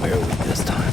Where are we this time?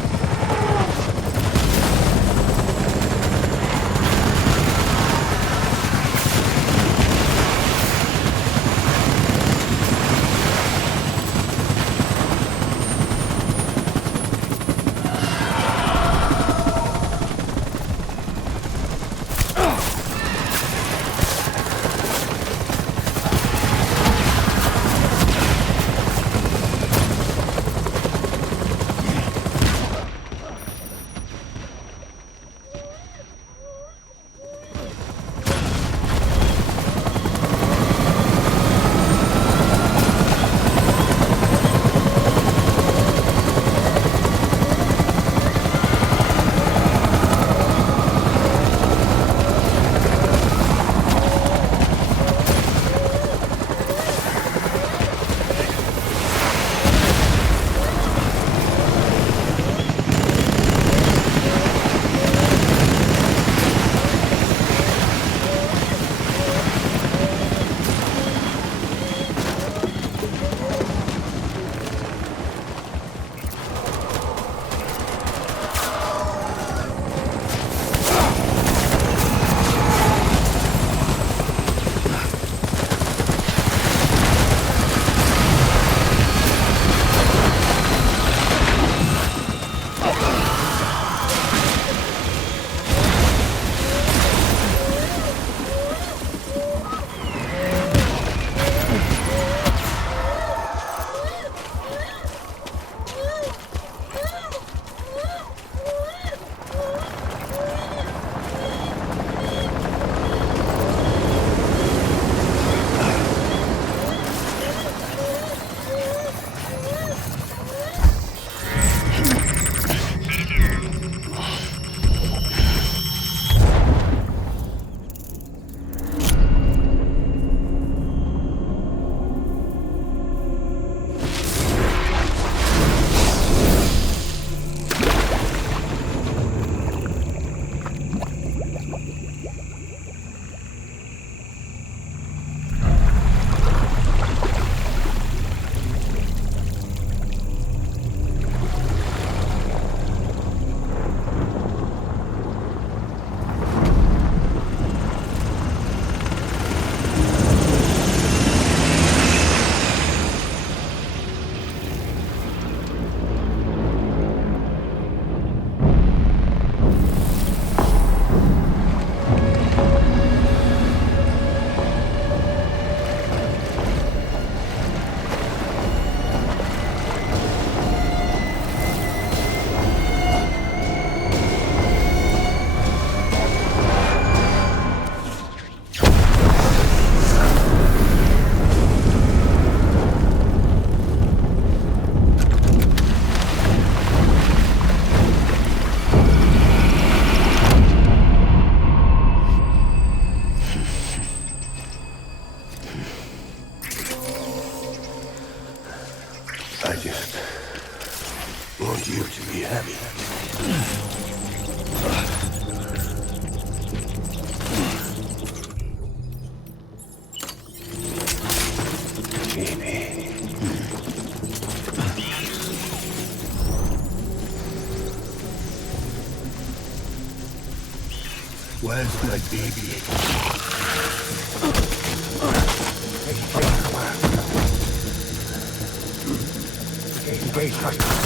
Where's my baby? Engage right.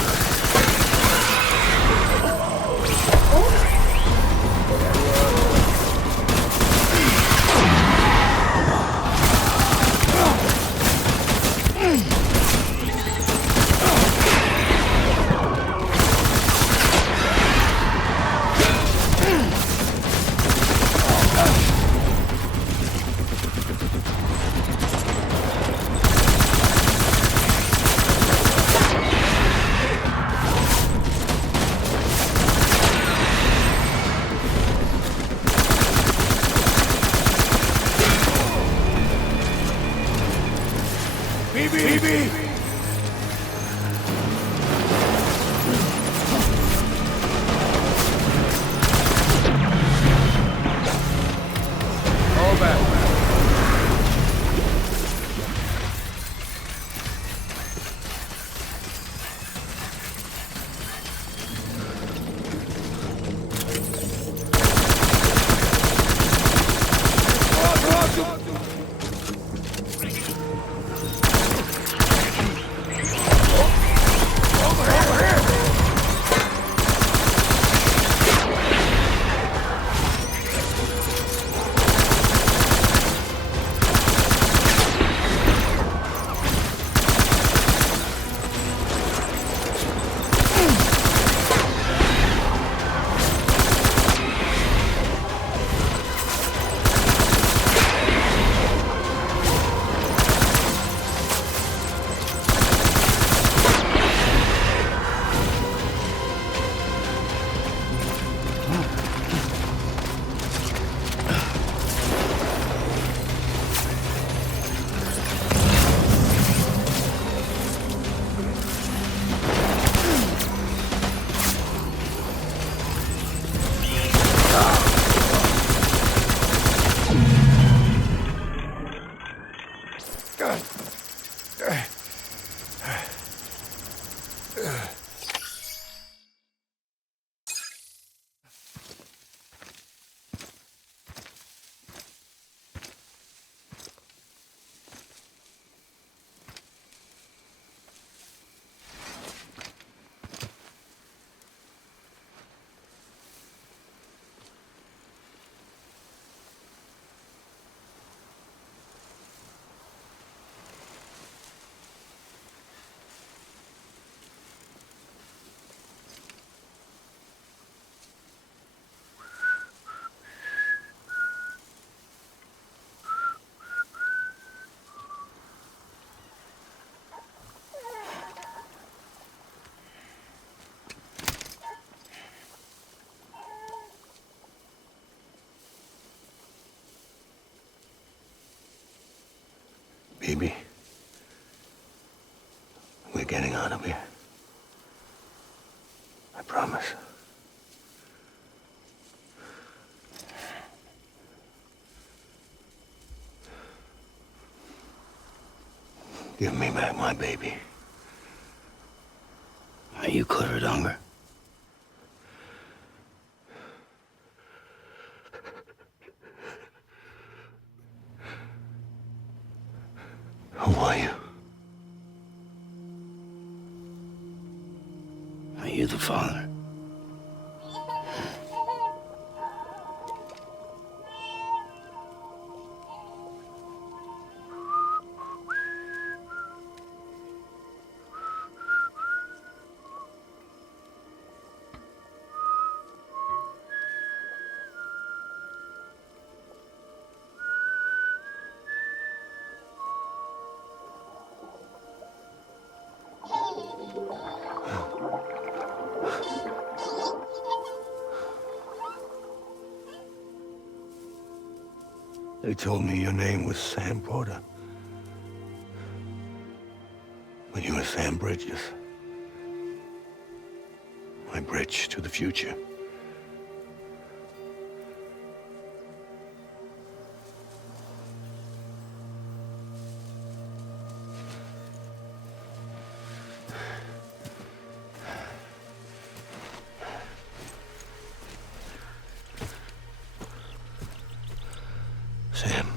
Baby, we're getting out of here. I promise. Give me back my baby. Are you cluttered hunger? Who are you? Are you the father? They told me your name was Sam Porter. But you were Sam Bridges. My bridge to the future. Sam,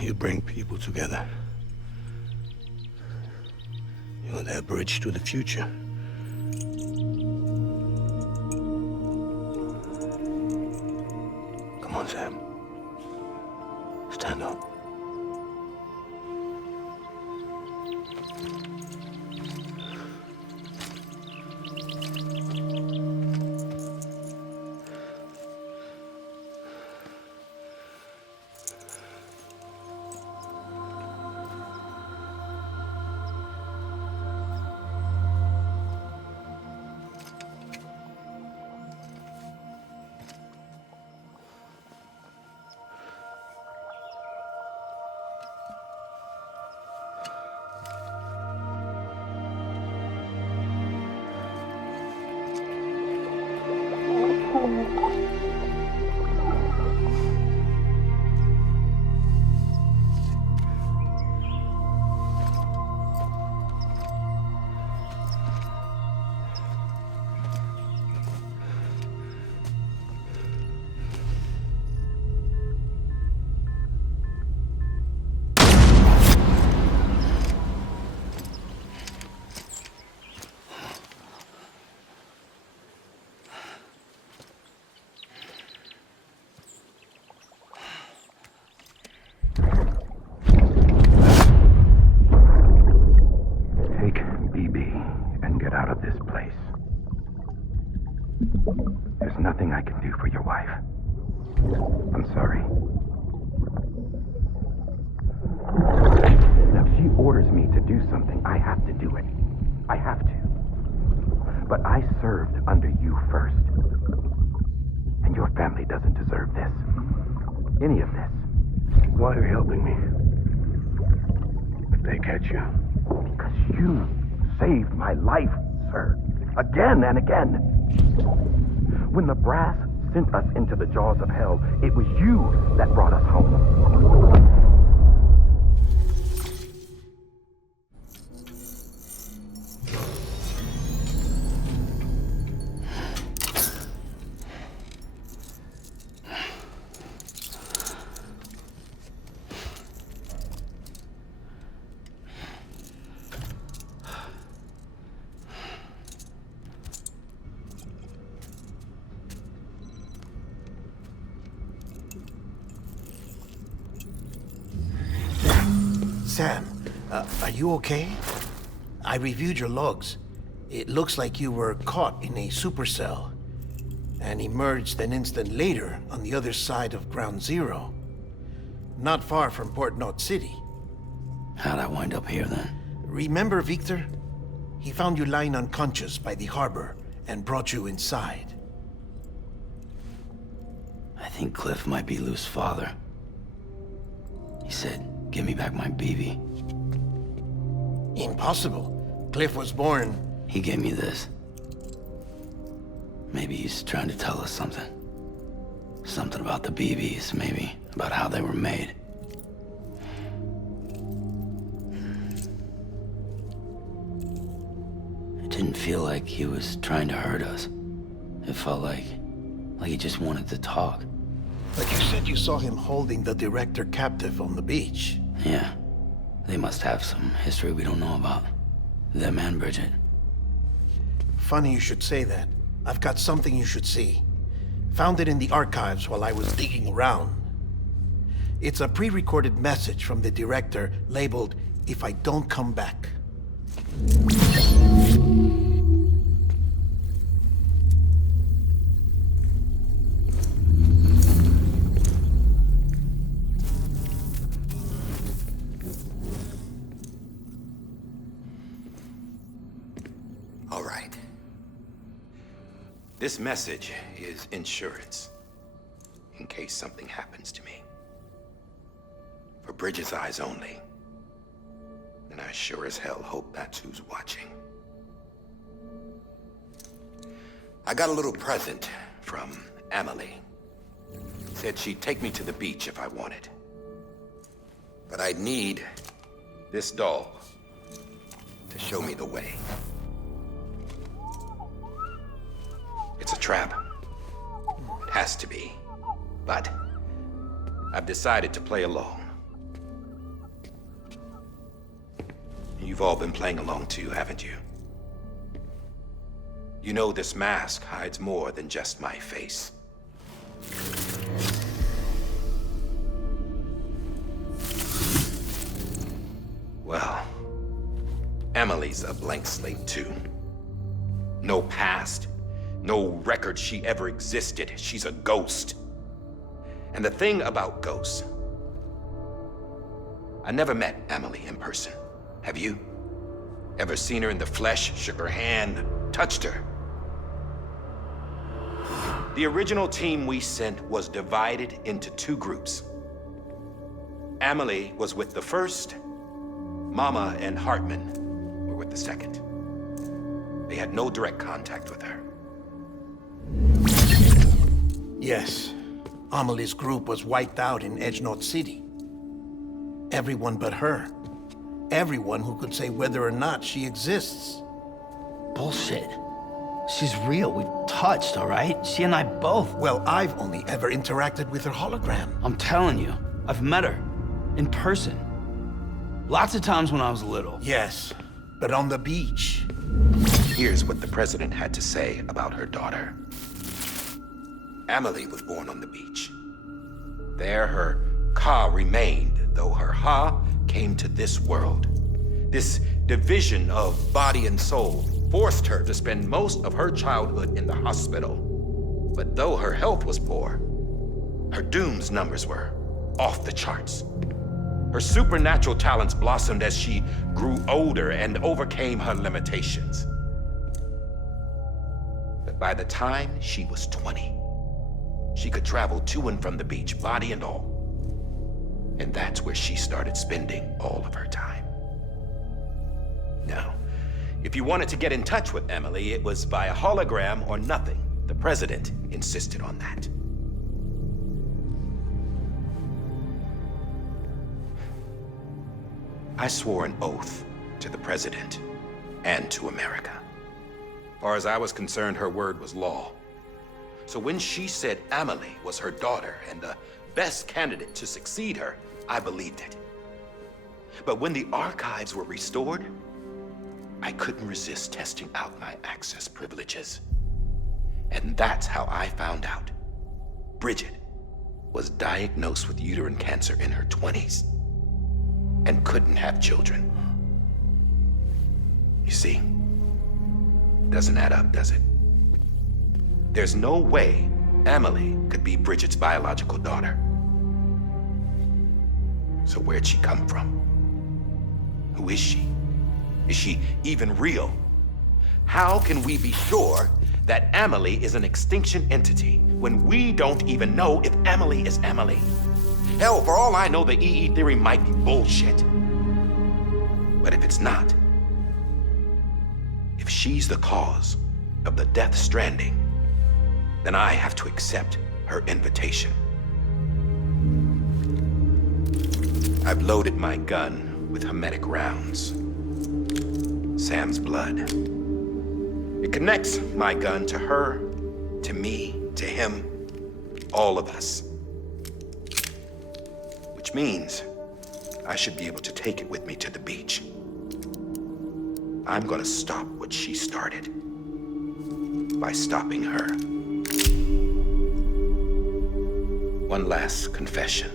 you bring people together. You're their bridge to the future. Come on, Sam. Stand up. There's nothing I can do for your wife. I'm sorry. Now, if she orders me to do something, I have to do it. I have to. But I served under you first. And your family doesn't deserve this. Any of this. Why are you helping me? If they catch you. Because you saved my life, sir. Again and again. When the brass sent us into the jaws of hell, it was you that brought us home. Sam, are you okay? I reviewed your logs. It looks like you were caught in a supercell and emerged an instant later on the other side of Ground Zero. Not far from Port Knot City. How'd I wind up here then? Remember Victor? He found you lying unconscious by the harbor and brought you inside. I think Cliff might be Lou's father. He said, give me back my BB. Impossible. Cliff was born... He gave me this. Maybe he's trying to tell us something. Something about the BBs, maybe. About how they were made. It didn't feel like he was trying to hurt us. It felt like he just wanted to talk. But you said you saw him holding the director captive on the beach. Yeah. They must have some history we don't know about. Them and Bridget. Funny you should say that. I've got something you should see. Found it in the archives while I was digging around. It's a pre-recorded message from the director labeled, "If I don't come back." All right. This message is insurance, in case something happens to me. For Bridget's eyes only. And I sure as hell hope that's who's watching. I got a little present from Emily. Said she'd take me to the beach if I wanted. But I'd need this doll to show me the way. It's a trap. It has to be. But I've decided to play along. You've all been playing along too, haven't you? You know this mask hides more than just my face. Well, Emily's a blank slate too. No past. No record she ever existed. She's a ghost. And the thing about ghosts, I never met Emily in person. Have you? Ever seen her in the flesh, shook her hand, touched her? The original team we sent was divided into two groups. Emily was with the first. Mama and Hartman were with the second. They had no direct contact with her. Yes. Amelie's group was wiped out in Edge Knot City. Everyone but her. Everyone who could say whether or not she exists. Bullshit. She's real. We've touched, all right? She and I both. Well, I've only ever interacted with her hologram. I'm telling you, I've met her. In person. Lots of times when I was little. Yes, but on the beach. Here's what the president had to say about her daughter. Emily was born on the beach. There her Ka remained, though her Ha came to this world. This division of body and soul forced her to spend most of her childhood in the hospital. But though her health was poor, her Doom's numbers were off the charts. Her supernatural talents blossomed as she grew older and overcame her limitations. But by the time she was 20, she could travel to and from the beach, body and all. And that's where she started spending all of her time. Now, if you wanted to get in touch with Emily, it was via hologram or nothing. The president insisted on that. I swore an oath to the president and to America. As far as I was concerned, her word was law. So when she said Amelie was her daughter and the best candidate to succeed her, I believed it. But when the archives were restored, I couldn't resist testing out my access privileges. And that's how I found out Bridget was diagnosed with uterine cancer in her 20s and couldn't have children. You see, doesn't add up, does it? There's no way Amelie could be Bridget's biological daughter. So where'd she come from? Who is she? Is she even real? How can we be sure that Amelie is an extinction entity when we don't even know if Amelie is Amelie? Hell, for all I know, the EE theory might be bullshit. But if it's not, if she's the cause of the Death Stranding, then I have to accept her invitation. I've loaded my gun with hermetic rounds. Sam's blood. It connects my gun to her, to me, to him, all of us. Which means I should be able to take it with me to the beach. I'm gonna stop what she started by stopping her. One last confession.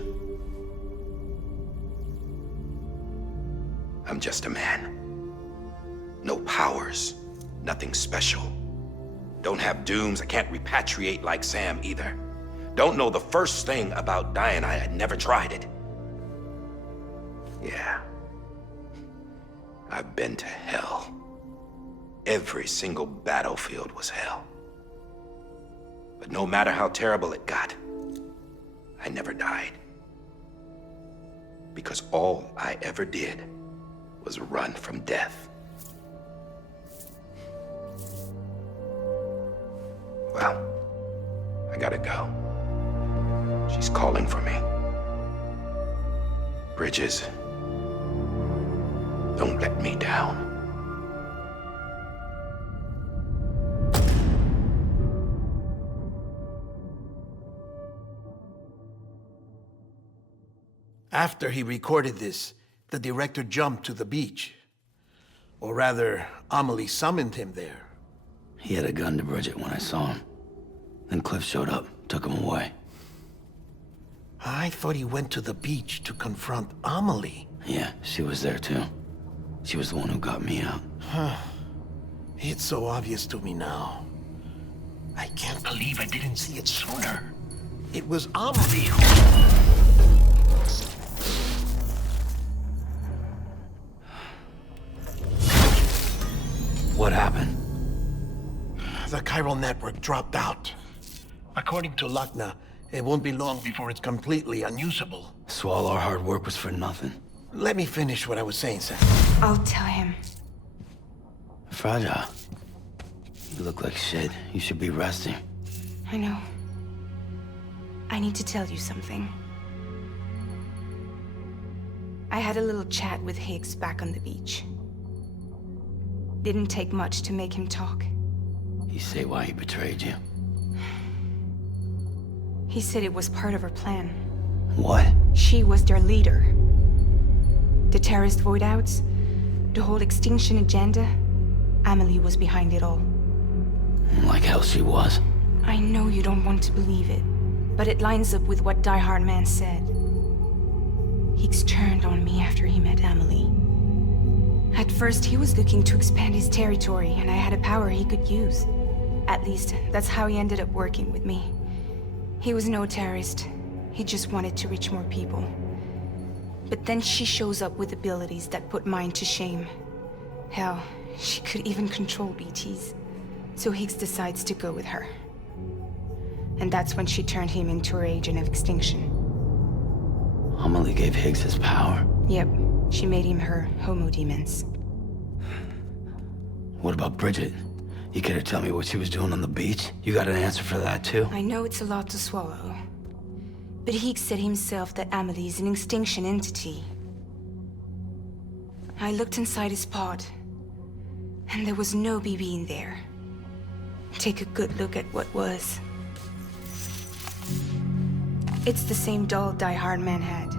I'm just a man. No powers, nothing special. Don't have dooms, I can't repatriate like Sam either. Don't know the first thing about dying, I had never tried it. Yeah. I've been to hell. Every single battlefield was hell. But no matter how terrible it got, I never died. Because all I ever did was run from death. Well, I gotta go. She's calling for me. Bridges, don't let me down. After he recorded this, the director jumped to the beach. Or rather, Amelie summoned him there. He had a gun to Bridget when I saw him. Then Cliff showed up, took him away. I thought he went to the beach to confront Amelie. Yeah, she was there too. She was the one who got me out. It's so obvious to me now. I can't believe I didn't see it sooner. It was Amelie who... What happened? The chiral network dropped out. According to Lakna, it won't be long before it's completely unusable. So all our hard work was for nothing. Let me finish what I was saying, Sam. I'll tell him. Fragile. You look like shit. You should be resting. I know. I need to tell you something. I had a little chat with Higgs back on the beach. Didn't take much to make him talk. You say why he betrayed you? He said it was part of her plan. What? She was their leader. The terrorist void outs, the whole extinction agenda, Amelie was behind it all. Like hell she was. I know you don't want to believe it, but it lines up with what Die Hard Man said. Higgs turned on me after he met Amelie. At first, he was looking to expand his territory, and I had a power he could use. At least, that's how he ended up working with me. He was no terrorist. He just wanted to reach more people. But then she shows up with abilities that put mine to shame. Hell, she could even control BTs. So Higgs decides to go with her. And that's when she turned him into her agent of extinction. Amelie gave Higgs his power. Yep, she made him her homo demons. What about Bridget? You care to tell me what she was doing on the beach? You got an answer for that too? I know it's a lot to swallow. But Higgs said himself that Amelie is an extinction entity. I looked inside his pod, and there was no BB in there. Take a good look at what was. It's the same doll Die Hard Man had.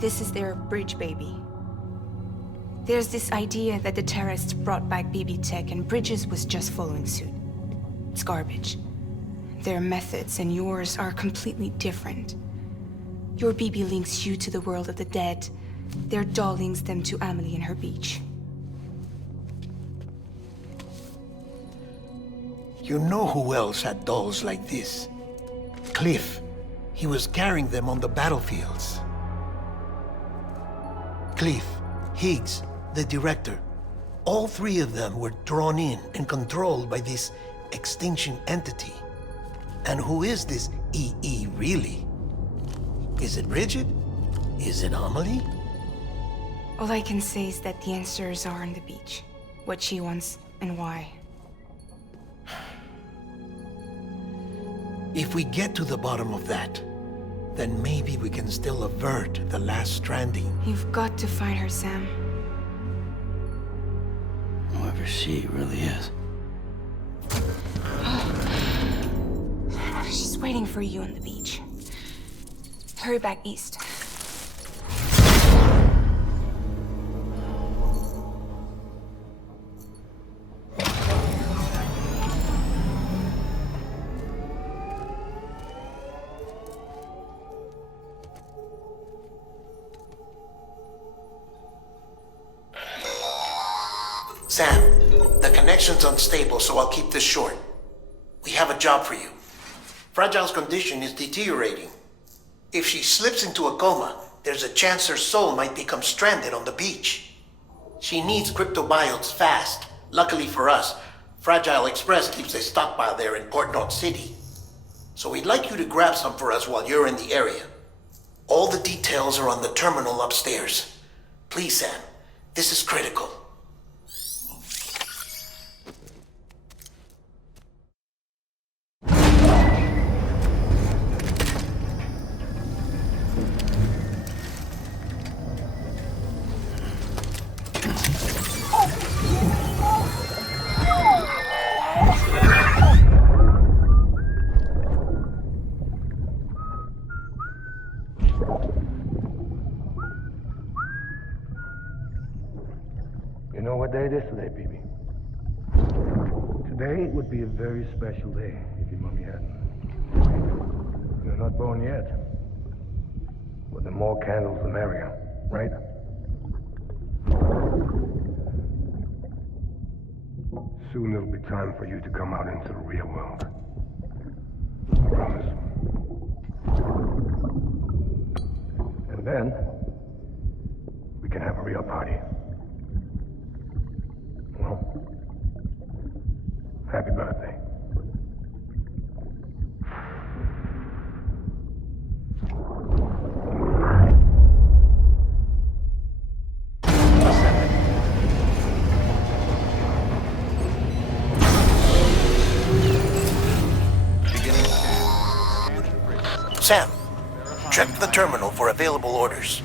This is their bridge baby. There's this idea that the terrorists brought back BB tech and Bridges was just following suit. It's garbage. Their methods and yours are completely different. Your BB links you to the world of the dead. Their doll links them to Amelie and her beach. You know who else had dolls like this? Cliff. He was carrying them on the battlefields. Cliff, Higgs, the director. All three of them were drawn in and controlled by this extinction entity. And who is this EE really? Is it Bridget? Is it Amelie? All I can say is that the answers are on the beach. What she wants and why. If we get to the bottom of that, then maybe we can still avert the last stranding. You've got to find her, Sam. Whoever she really is. She's waiting for you on the beach. Hurry back east. Sam, the connection's unstable, so I'll keep this short. We have a job for you. Fragile's condition is deteriorating. If she slips into a coma, there's a chance her soul might become stranded on the beach. She needs cryptobiotes fast. Luckily for us, Fragile Express keeps a stockpile there in Port North City. So we'd like you to grab some for us while you're in the area. All the details are on the terminal upstairs. Please, Sam, this is critical. You know what day it is today, BB? Today would be a very special day if your mommy hadn't. You're not born yet. But the more candles, the merrier, right? Soon it'll be time for you to come out into the real world. I promise. And then, we can have a real party. Well, happy birthday. Sam, check the terminal for available orders.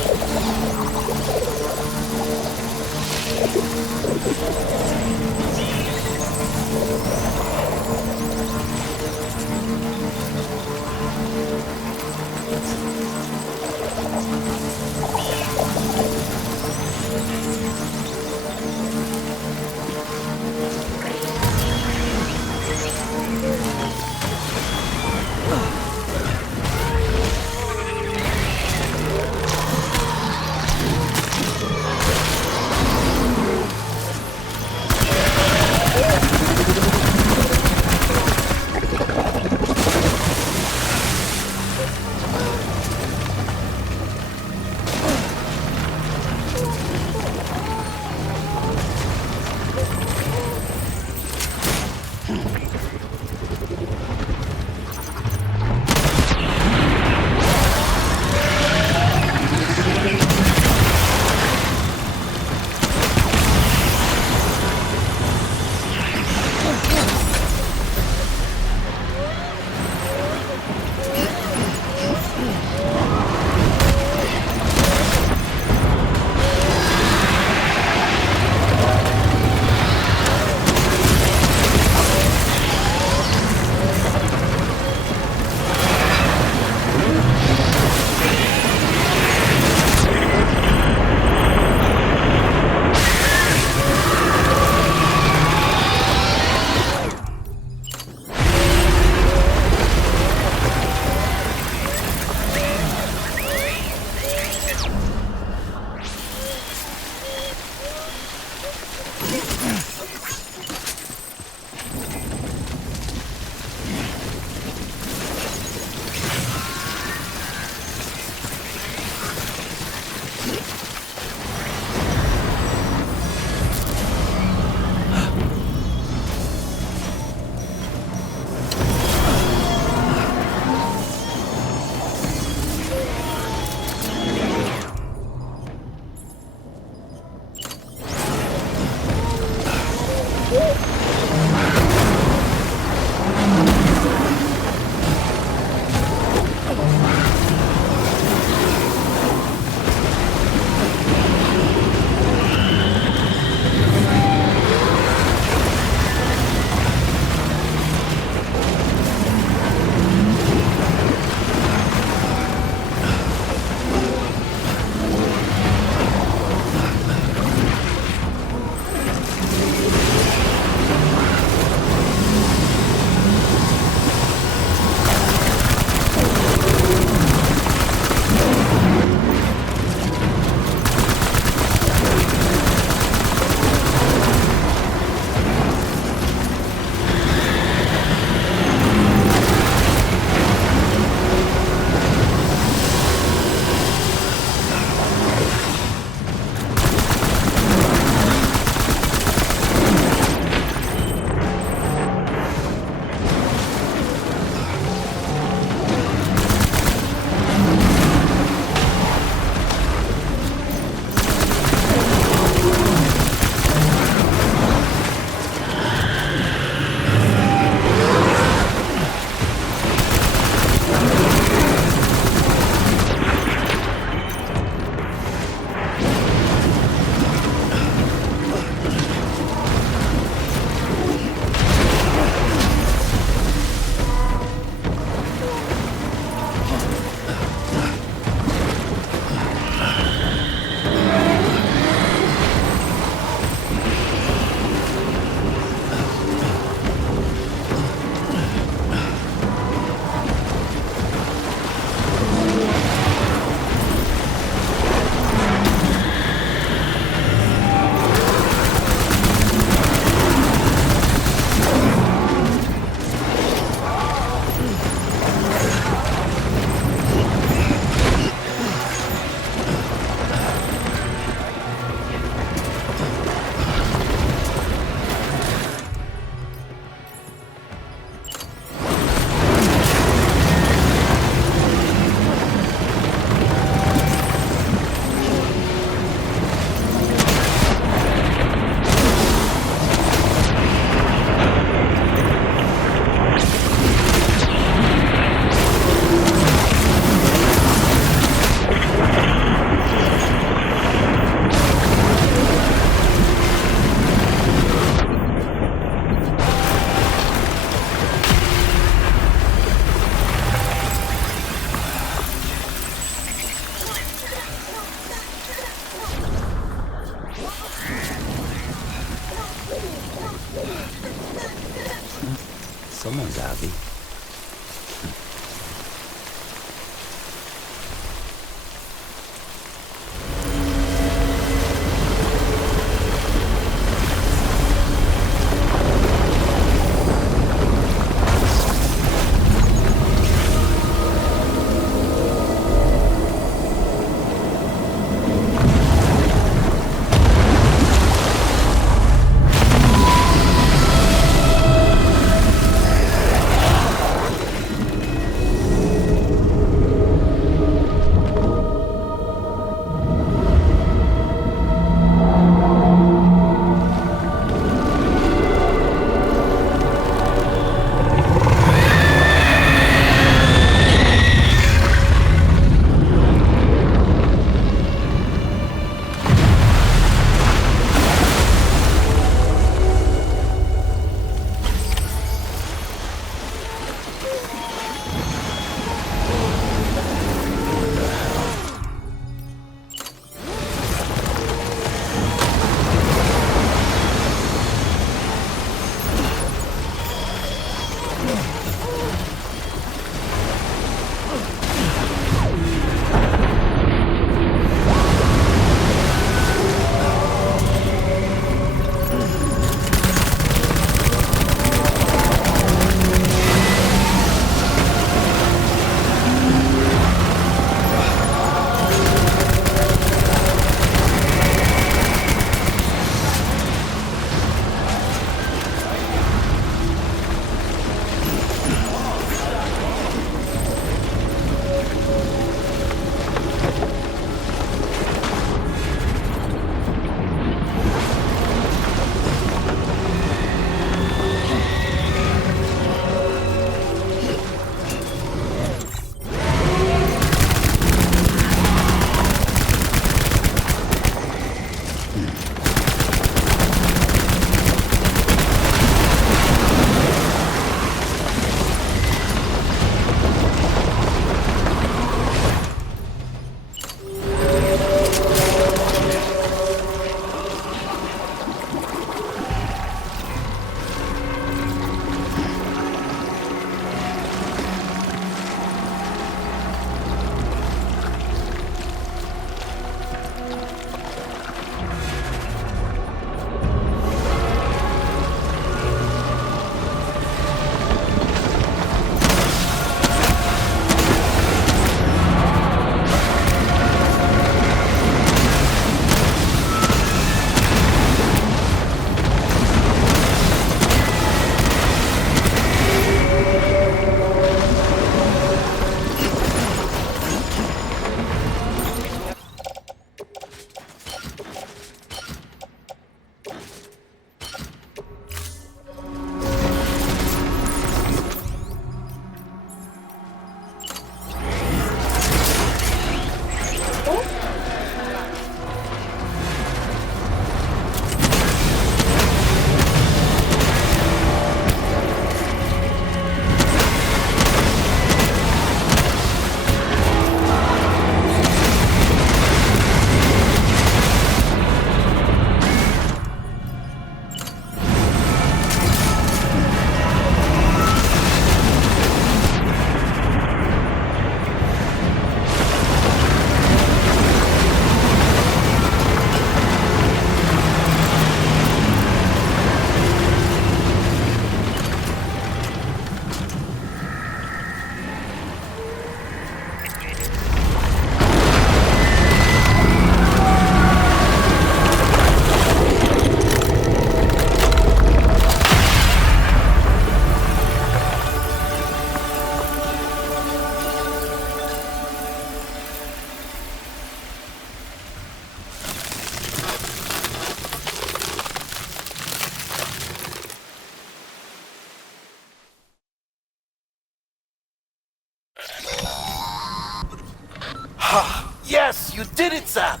Ha! Yes, you did it, Sam!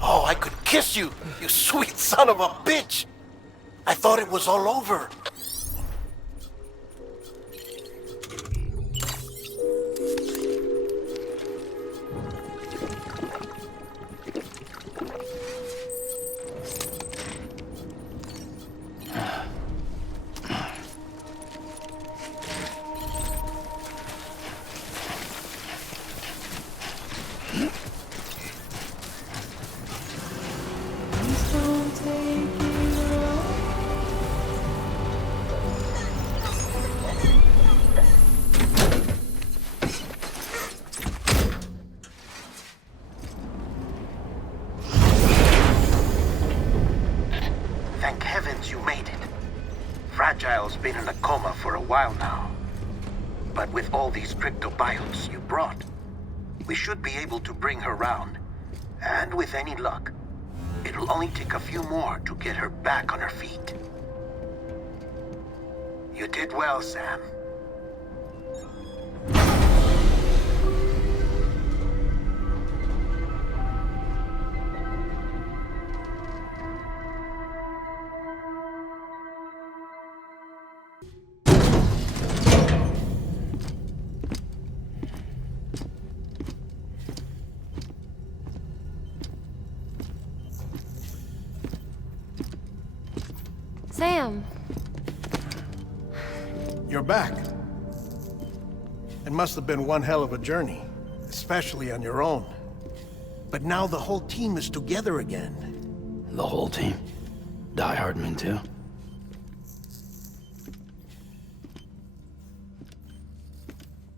Oh, I could kiss you, you sweet son of a bitch! I thought it was all over. Thank heavens you made it. Fragile's been in a coma for a while now. But with all these cryptobiotes you brought, we should be able to bring her round. And with any luck, it'll only take a few more to get her back on her feet. You did well, Sam. Sam. You're back. It must have been one hell of a journey, especially on your own. But now the whole team is together again. The whole team? Die Hardman too?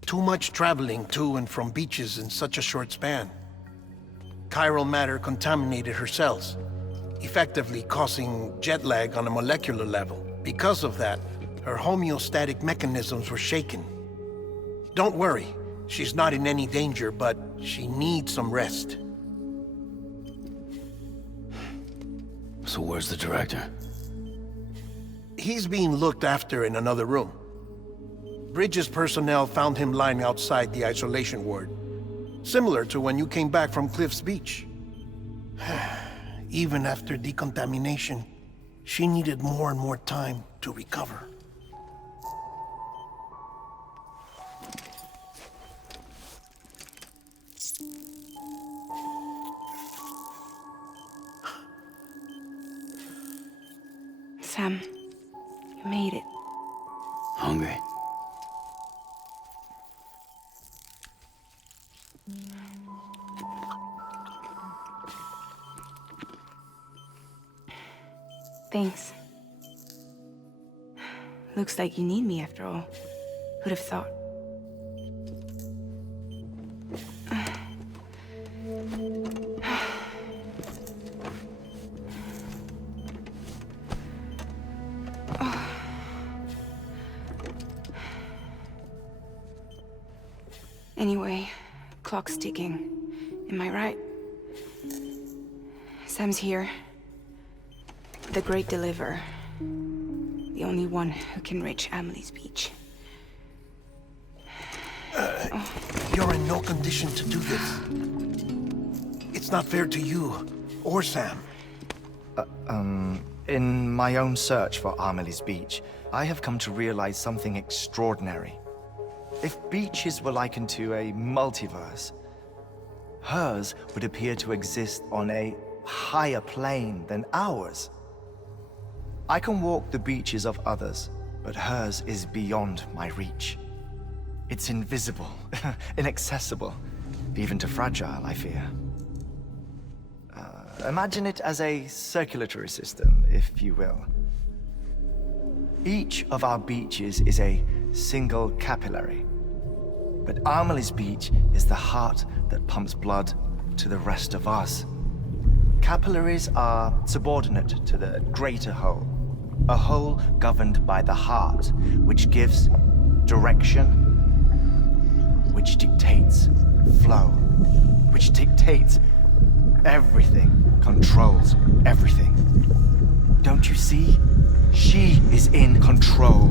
Too much traveling to and from beaches in such a short span. Chiral matter contaminated her cells, effectively causing jet lag on a molecular level. Because of that, her homeostatic mechanisms were shaken. Don't worry, she's not in any danger, but she needs some rest. So where's the director? He's being looked after in another room. Bridges personnel found him lying outside the isolation ward, similar to when you came back from Cliff's Beach. Even after decontamination, she needed more and more time to recover. Sam, you made it. Hungry? Thanks. Looks like you need me after all. Who'd have thought? Anyway, clock's ticking. Am I right? Sam's here. The Great Deliverer. The only one who can reach Amelie's Beach. You're in no condition to do this. It's not fair to you or Sam. In my own search for Amelie's Beach, I have come to realize something extraordinary. If beaches were likened to a multiverse, hers would appear to exist on a higher plane than ours. I can walk the beaches of others, but hers is beyond my reach. It's invisible, inaccessible, even to Fragile, I fear. Imagine it as a circulatory system, if you will. Each of our beaches is a single capillary. But Amelie's Beach is the heart that pumps blood to the rest of us. Capillaries are subordinate to the greater whole. A whole governed by the heart, which gives direction, which dictates flow, which dictates everything, controls everything. Don't you see? She is in control.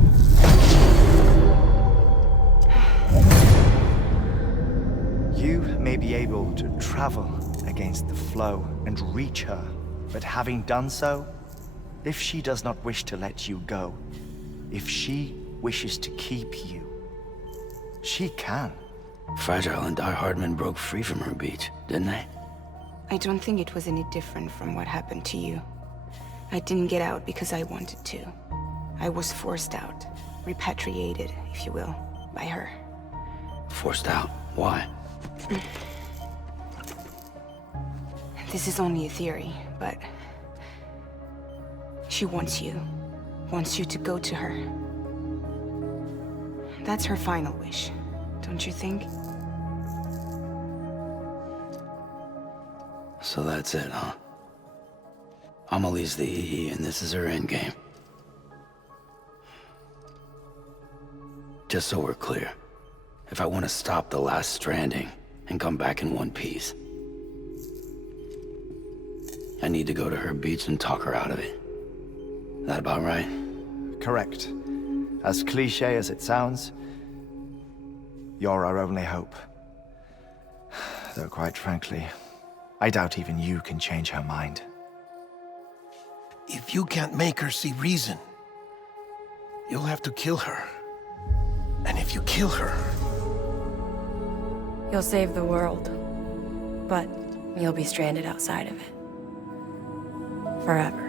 You may be able to travel against the flow and reach her, but having done so, if she does not wish to let you go, if she wishes to keep you, she can. Fragile and Die Hardman broke free from her beach, didn't they? I don't think it was any different from what happened to you. I didn't get out because I wanted to. I was forced out, repatriated, if you will, by her. Forced out? Why? This is only a theory, but she wants you to go to her. That's her final wish, don't you think? So that's it, huh? Amelie's the EE, and this is her endgame. Just so we're clear, if I want to stop the last stranding and come back in one piece, I need to go to her beach and talk her out of it. That about right? Correct. As cliche as it sounds, you're our only hope. Though quite frankly, I doubt even you can change her mind. If you can't make her see reason, you'll have to kill her. And if you kill her... You'll save the world, but you'll be stranded outside of it. Forever.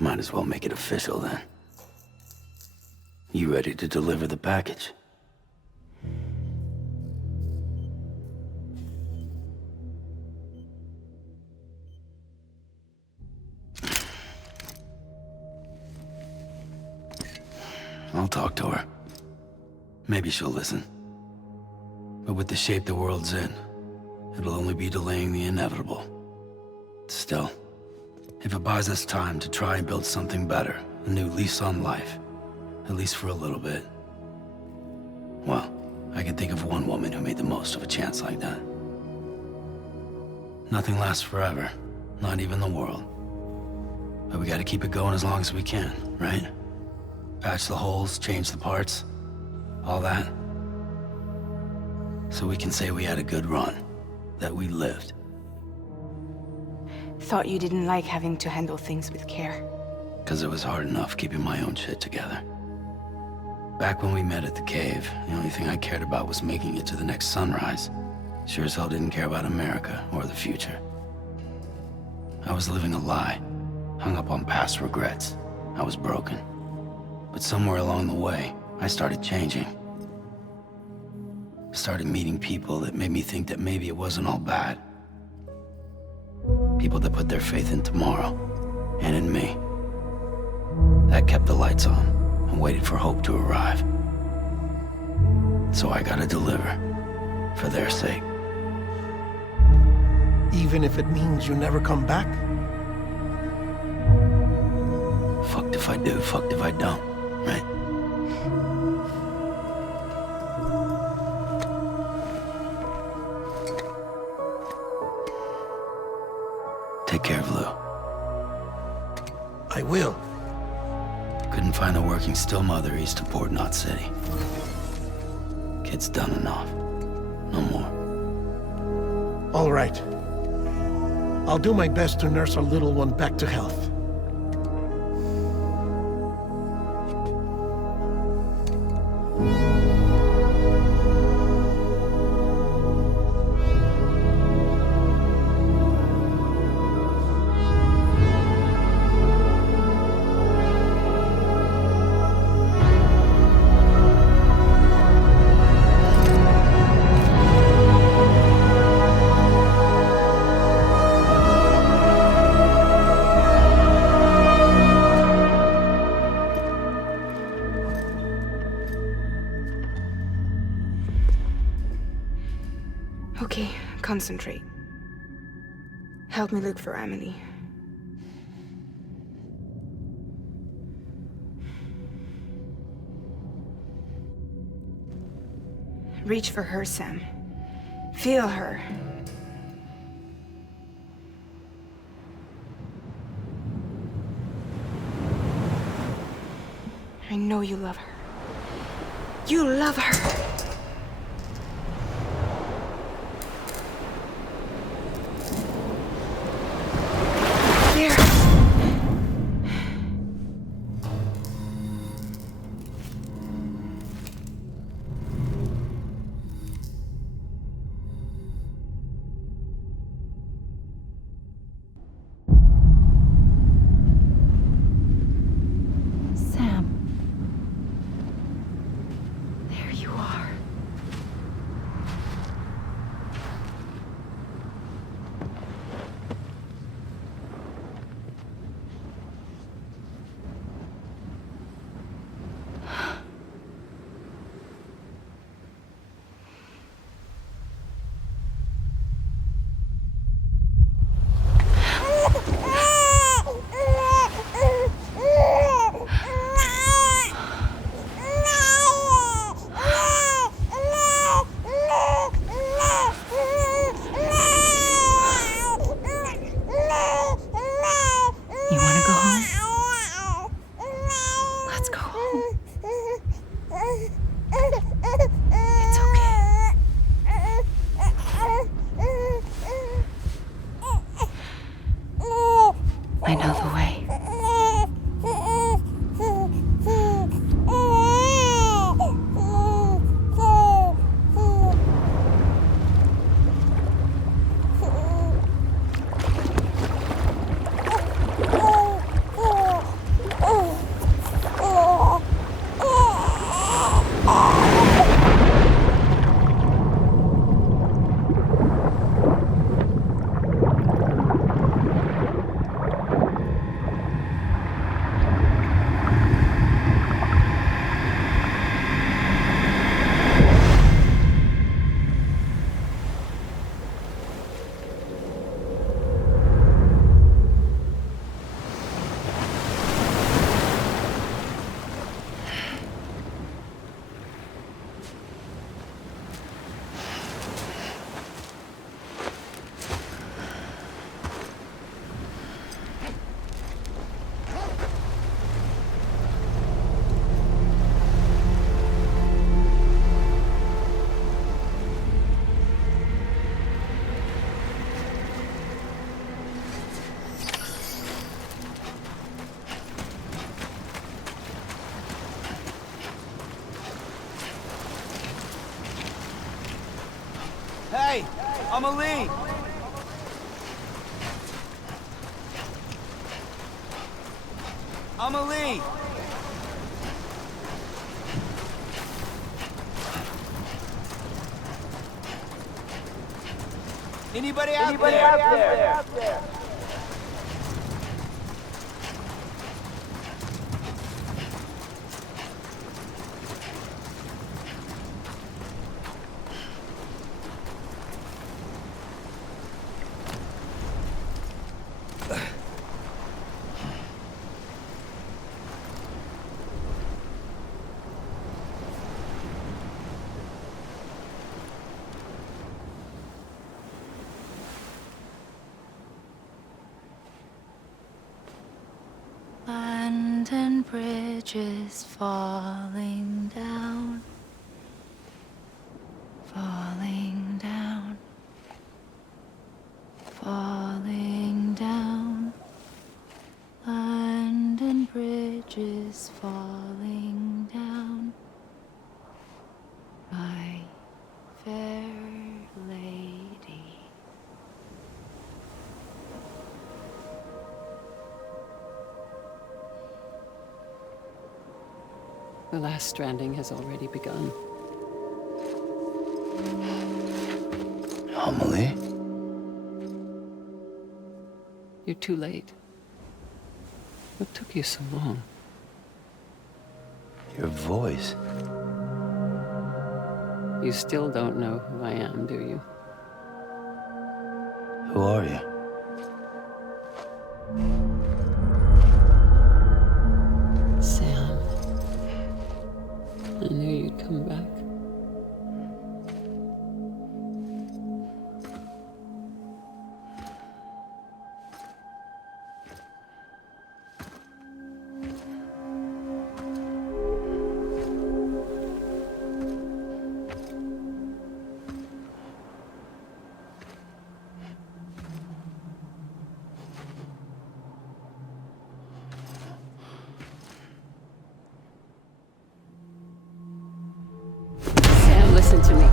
Might as well make it official then. You ready to deliver the package? I'll talk to her. Maybe she'll listen. But with the shape the world's in, it'll only be delaying the inevitable. Still, if it buys us time to try and build something better, a new lease on life, at least for a little bit, well, I can think of one woman who made the most of a chance like that. Nothing lasts forever, not even the world. But we gotta keep it going as long as we can, right? Patch the holes, change the parts, all that. So we can say we had a good run, that we lived. Thought you didn't like having to handle things with care. 'Cause it was hard enough keeping my own shit together. Back when we met at the cave, the only thing I cared about was making it to the next sunrise. Sure as hell didn't care about America or the future. I was living a lie, hung up on past regrets. I was broken. But somewhere along the way, I started changing. Started meeting people that made me think that maybe it wasn't all bad. People that put their faith in tomorrow, and in me. That kept the lights on, and waited for hope to arrive. So I gotta deliver, for their sake. Even if it means you never come back? Fucked if I do, fucked if I don't, right? Take care of Lou. I will. Couldn't find a working still mother east of Port Knot City. Kid's done enough. No more. All right. I'll do my best to nurse our little one back to health. Okay, concentrate. Help me look for Emily. Reach for her, Sam. Feel her. I know you love her. You love her! There! Sam. There you are. You want to go home? Let's go home. It's okay. I know the way. Hey, Amelie! Amelie! Anybody out there? London Bridge is falling down, falling down, falling down. London Bridge is falling down, my fair lady. The last stranding has already begun. Amelie? You're too late. What took you so long? Your voice. You still don't know who I am, do you? Who are you? Sam. I knew you'd come back. Sam, listen to me.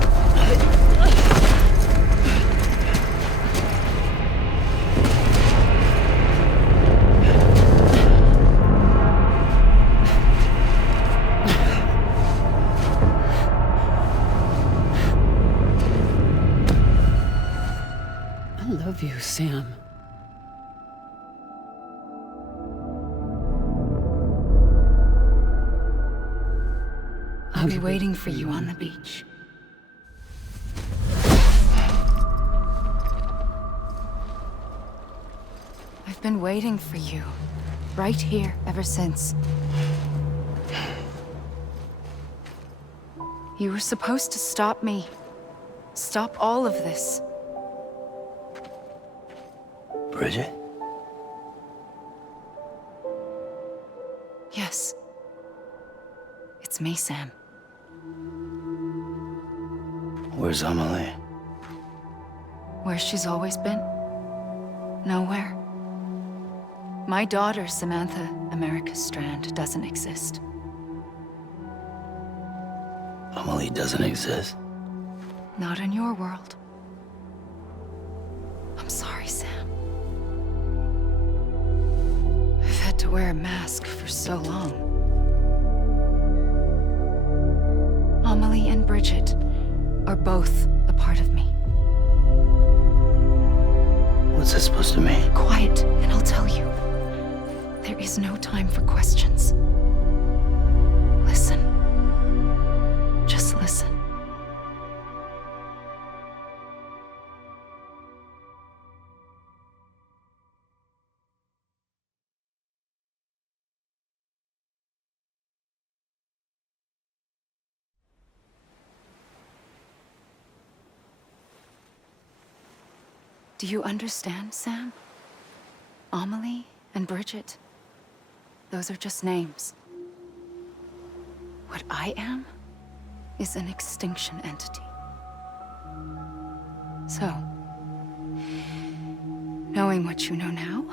I love you, Sam. I'll be waiting for you on the beach. I've been waiting for you, right here, ever since. You were supposed to stop me. Stop all of this. Bridget? Yes. It's me, Sam. Where's Amelie? Where she's always been? Nowhere. My daughter, Samantha America Strand, doesn't exist. Amelie doesn't exist. Not in your world. I'm sorry, Sam. I've had to wear a mask for so long. Amelie and Bridget are both a part of me. What's that supposed to mean? Quiet, and I'll tell you. There is no time for questions. Listen. Just listen. Do you understand, Sam? Amelie and Bridget, those are just names. What I am is an extinction entity. So, knowing what you know now,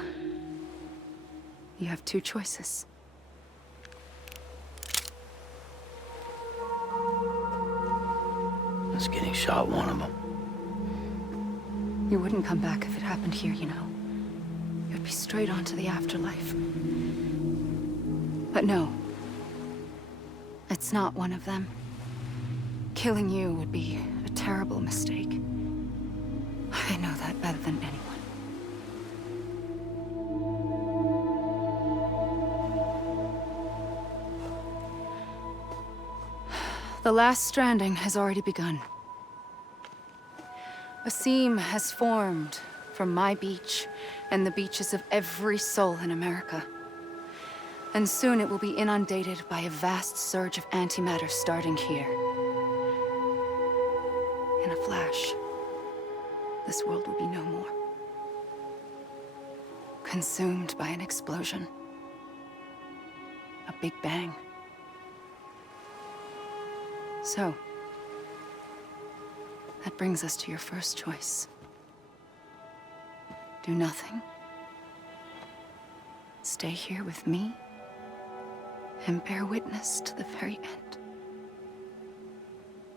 you have two choices. Is getting shot one of them? You wouldn't come back if it happened here, you know. You'd be straight on to the afterlife. But no. It's not one of them. Killing you would be a terrible mistake. I know that better than anyone. The last stranding has already begun. A seam has formed from my beach and the beaches of every soul in America. And soon it will be inundated by a vast surge of antimatter starting here. In a flash, this world will be no more. Consumed by an explosion. A big bang. So, that brings us to your first choice. Do nothing. Stay here with me and bear witness to the very end.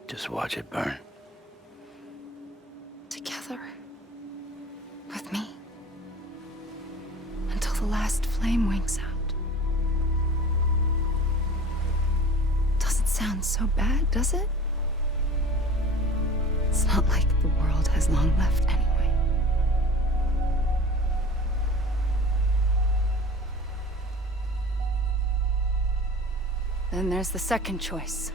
Just watch it burn. Together. With me. Until the last flame winks out. Doesn't sound so bad, does it? It's not like the world has long left anyway. Then there's the second choice.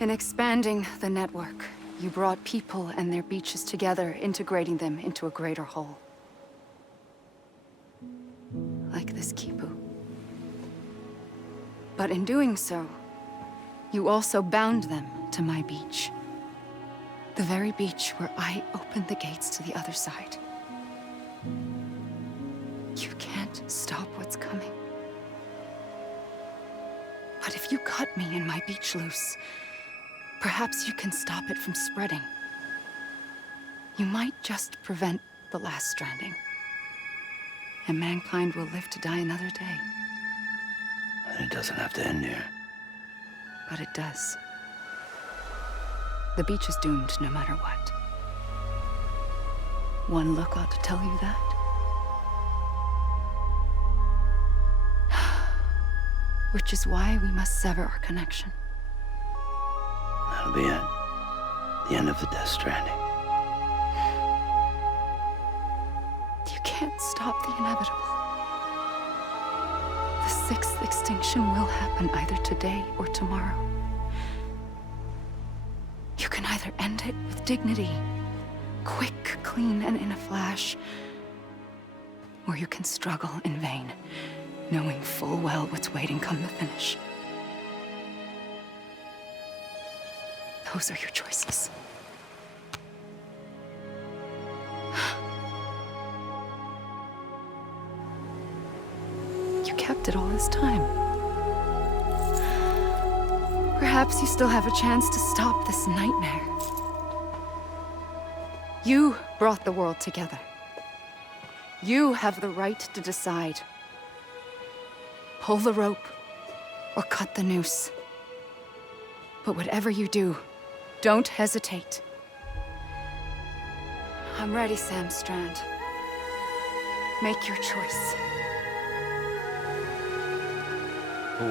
In expanding the network, You brought people and their beaches together, integrating them into a greater whole. Like this Kipu. But in doing so, you also bound them to my beach. The very beach where I opened the gates to the other side. You can't stop what's coming. But if you cut me and my beach loose, perhaps you can stop it from spreading. You might just prevent the last stranding. And mankind will live to die another day. And it doesn't have to end here. But it does. The beach is doomed no matter what. One look ought to tell you that. Which is why we must sever our connection. That'll be it. The end of the Death Stranding. You can't stop the inevitable. The sixth extinction will happen either today or tomorrow. You can either end it with dignity, quick, clean, and in a flash, or you can struggle in vain, knowing full well what's waiting come the finish. Those are your choices. You kept it all this time. Perhaps you still have a chance to stop this nightmare. You brought the world together. You have the right to decide. Pull the rope or cut the noose. But whatever you do, don't hesitate. I'm ready, Sam Strand. Make your choice.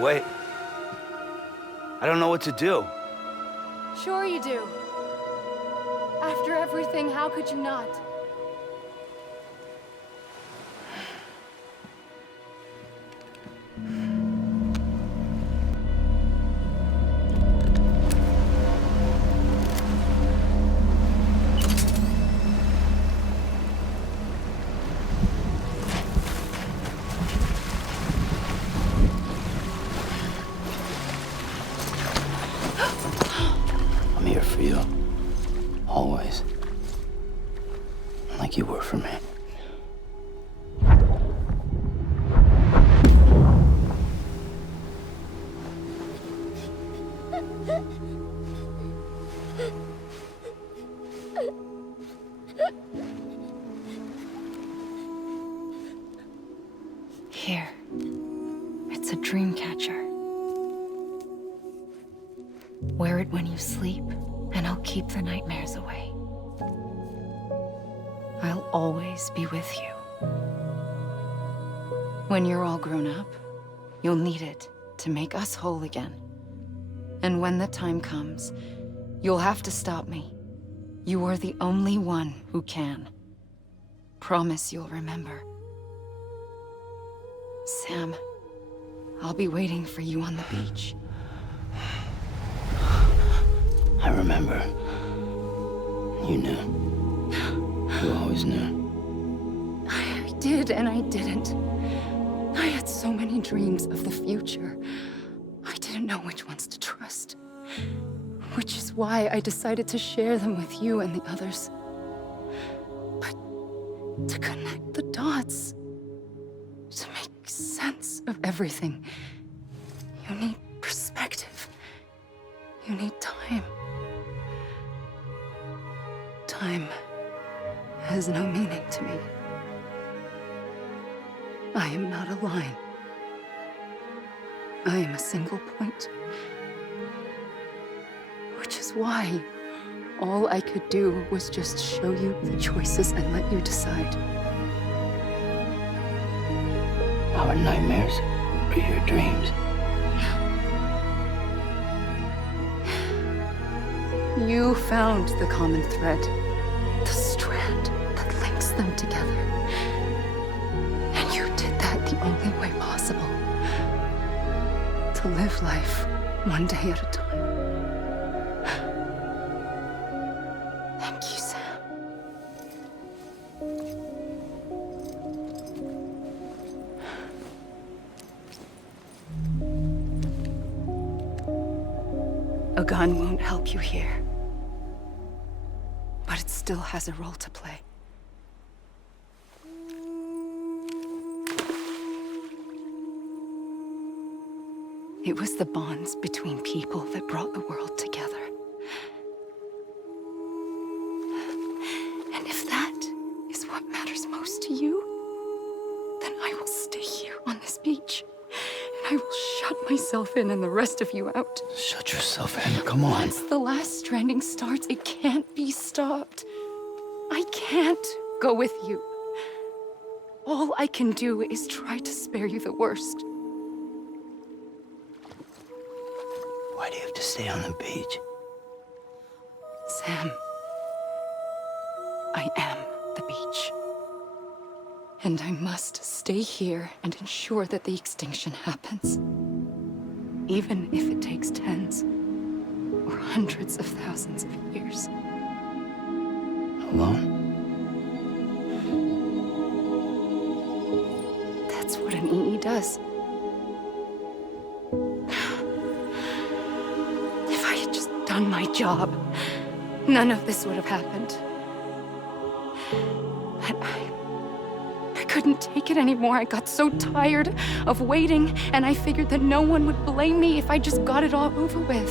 Wait. I don't know what to do. Sure you do. After everything, how could you not? I'm here for you. Always. Like you were for me. Here. It's a dream catcher. Wear it when you sleep, and I'll keep the nightmares away. I'll always be with you. When you're all grown up, you'll need it to make us whole again. And when the time comes, you'll have to stop me. You are the only one who can. Promise you'll remember. Sam, I'll be waiting for you on the beach. I remember. You knew. You always knew. I did and I didn't. I had so many dreams of the future. I didn't know which ones to trust. Which is why I decided to share them with you and the others. But to connect the dots, to make sense of everything, you need perspective. You need time. Time has no meaning to me. I am not a line. I am a single point. Which is why all I could do was just show you the choices and let you decide. Our nightmares are your dreams. You found the common thread, the strand that links them together. And you did that the only way possible. To live life one day at a time. A gun won't help you here. But it still has a role to play. It was the bonds between people that brought the world together. And if that is what matters most to you, then I will stay here on this beach. And I will shut myself in and the rest of you out. Shut yourself in. Come on. Once the last stranding starts, it can't be stopped. I can't go with you. All I can do is try to spare you the worst. Why do you have to stay on the beach? Sam, I am the beach. And I must stay here and ensure that the extinction happens. Even if it takes tens or hundreds of thousands of years. Alone? That's what an EE does. If I had just done my job, none of this would have happened. But I couldn't take it anymore. I got so tired of waiting, and I figured that no one would blame me if I just got it all over with.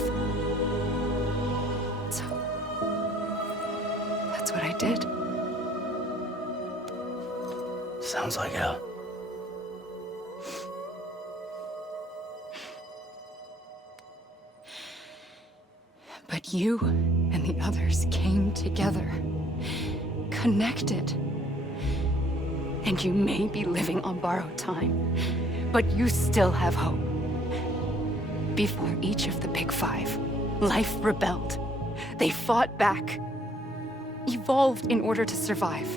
So, that's what I did. Sounds like hell. But you and the others came together, connected. And you may be living on borrowed time, but you still have hope. Before each of the Big Five, life rebelled. They fought back, evolved in order to survive.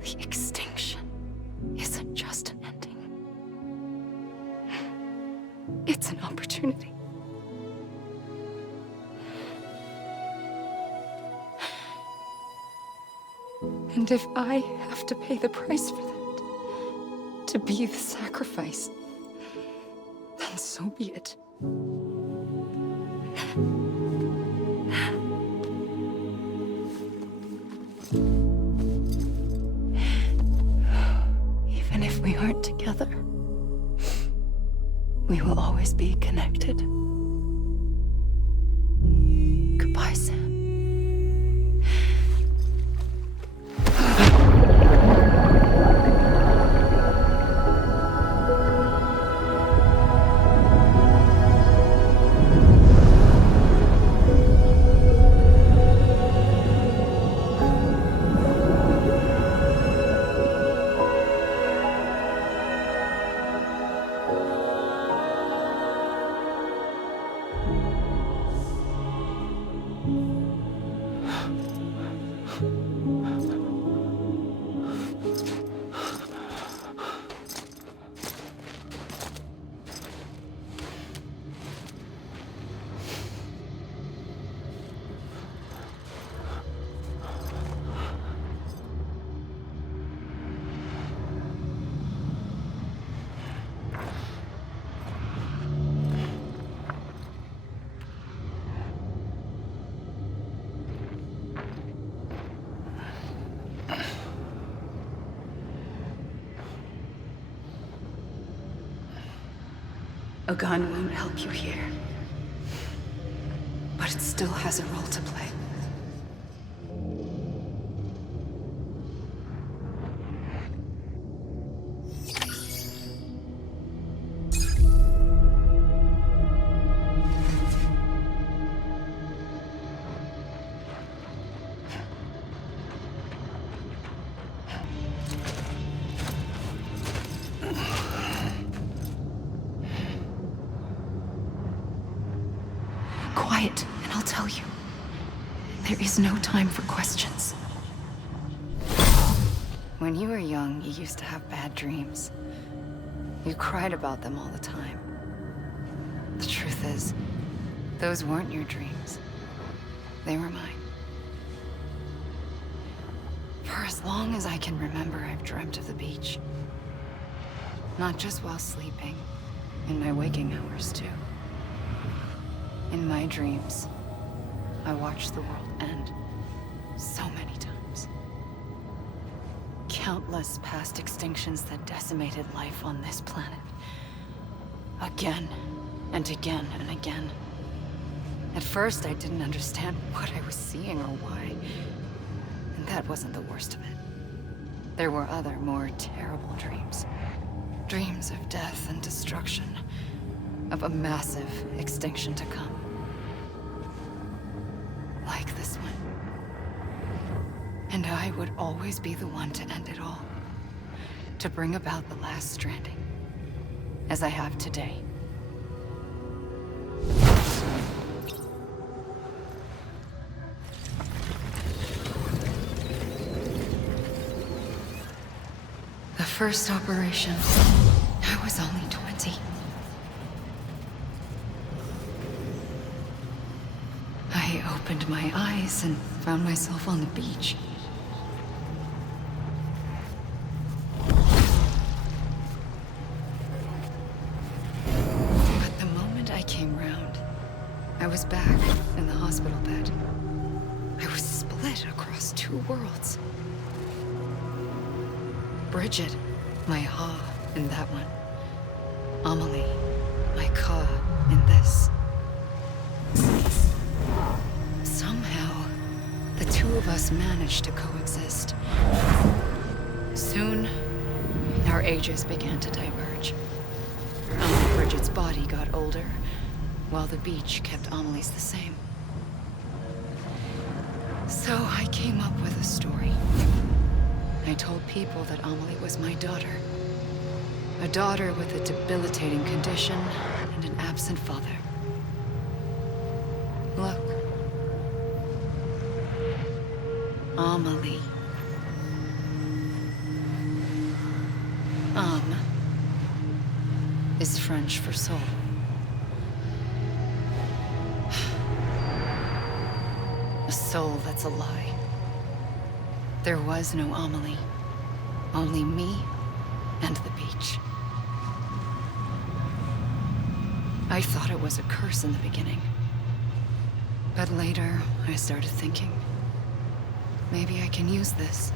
The extinction isn't just an ending. It's an opportunity. And if I have to pay the price for that, to be the sacrifice, then so be it. Even if we aren't together, we will always be connected. Goodbye, Sam. A gun won't help you here, but it still has a role to play. Quiet, and I'll tell you. There is no time for questions. When you were young, you used to have bad dreams. You cried about them all the time. The truth is, those weren't your dreams. They were mine. For as long as I can remember, I've dreamt of the beach. Not just while sleeping, in my waking hours, too. In my dreams, I watched the world end so many times. Countless past extinctions that decimated life on this planet. Again and again and again. At first, I didn't understand what I was seeing or why. And that wasn't the worst of it. There were other, more terrible dreams. Dreams of death and destruction. Of a massive extinction to come. Like this one. And I would always be the one to end it all. To bring about the last stranding. As I have today. The first operation, I was only 20. I opened my eyes and found myself on the beach. But the moment I came round, I was back in the hospital bed. I was split across two worlds. Bridget, my Ha in that one. Amelie, my Ka in this. Somehow, the two of us managed to coexist. Soon, our ages began to diverge. Bridget's body got older, while the beach kept Amelie's the same. So I came up with a story. I told people that Amelie was my daughter. A daughter with a debilitating condition and an absent father. Look. Amelie. Âme is French for soul. A soul that's a lie. There was no Amelie. Only me and the beach. I thought it was a curse in the beginning. But later, I started thinking, maybe I can use this.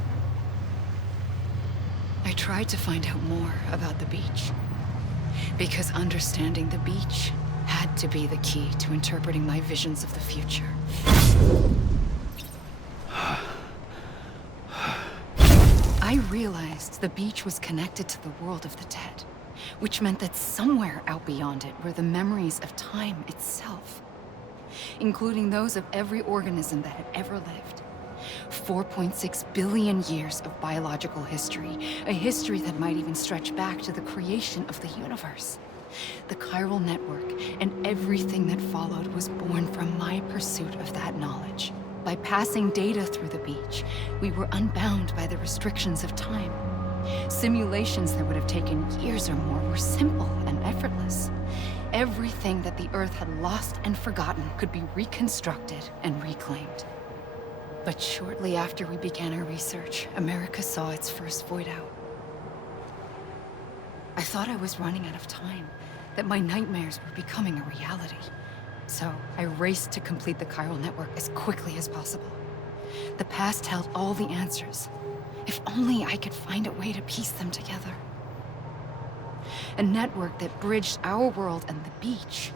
I tried to find out more about the beach. Because understanding the beach had to be the key to interpreting my visions of the future. I realized the beach was connected to the world of the dead, which meant that somewhere out beyond it were the memories of time itself, including those of every organism that had ever lived. 4.6 billion years of biological history, a history that might even stretch back to the creation of the universe. The chiral network and everything that followed was born from my pursuit of that knowledge. By passing data through the beach, we were unbound by the restrictions of time. Simulations that would have taken years or more were simple and effortless. Everything that the Earth had lost and forgotten could be reconstructed and reclaimed. But shortly after we began our research, America saw its first void out. I thought I was running out of time, that my nightmares were becoming a reality. So I raced to complete the chiral network as quickly as possible. The past held all the answers. If only I could find a way to piece them together. A network that bridged our world and the beach.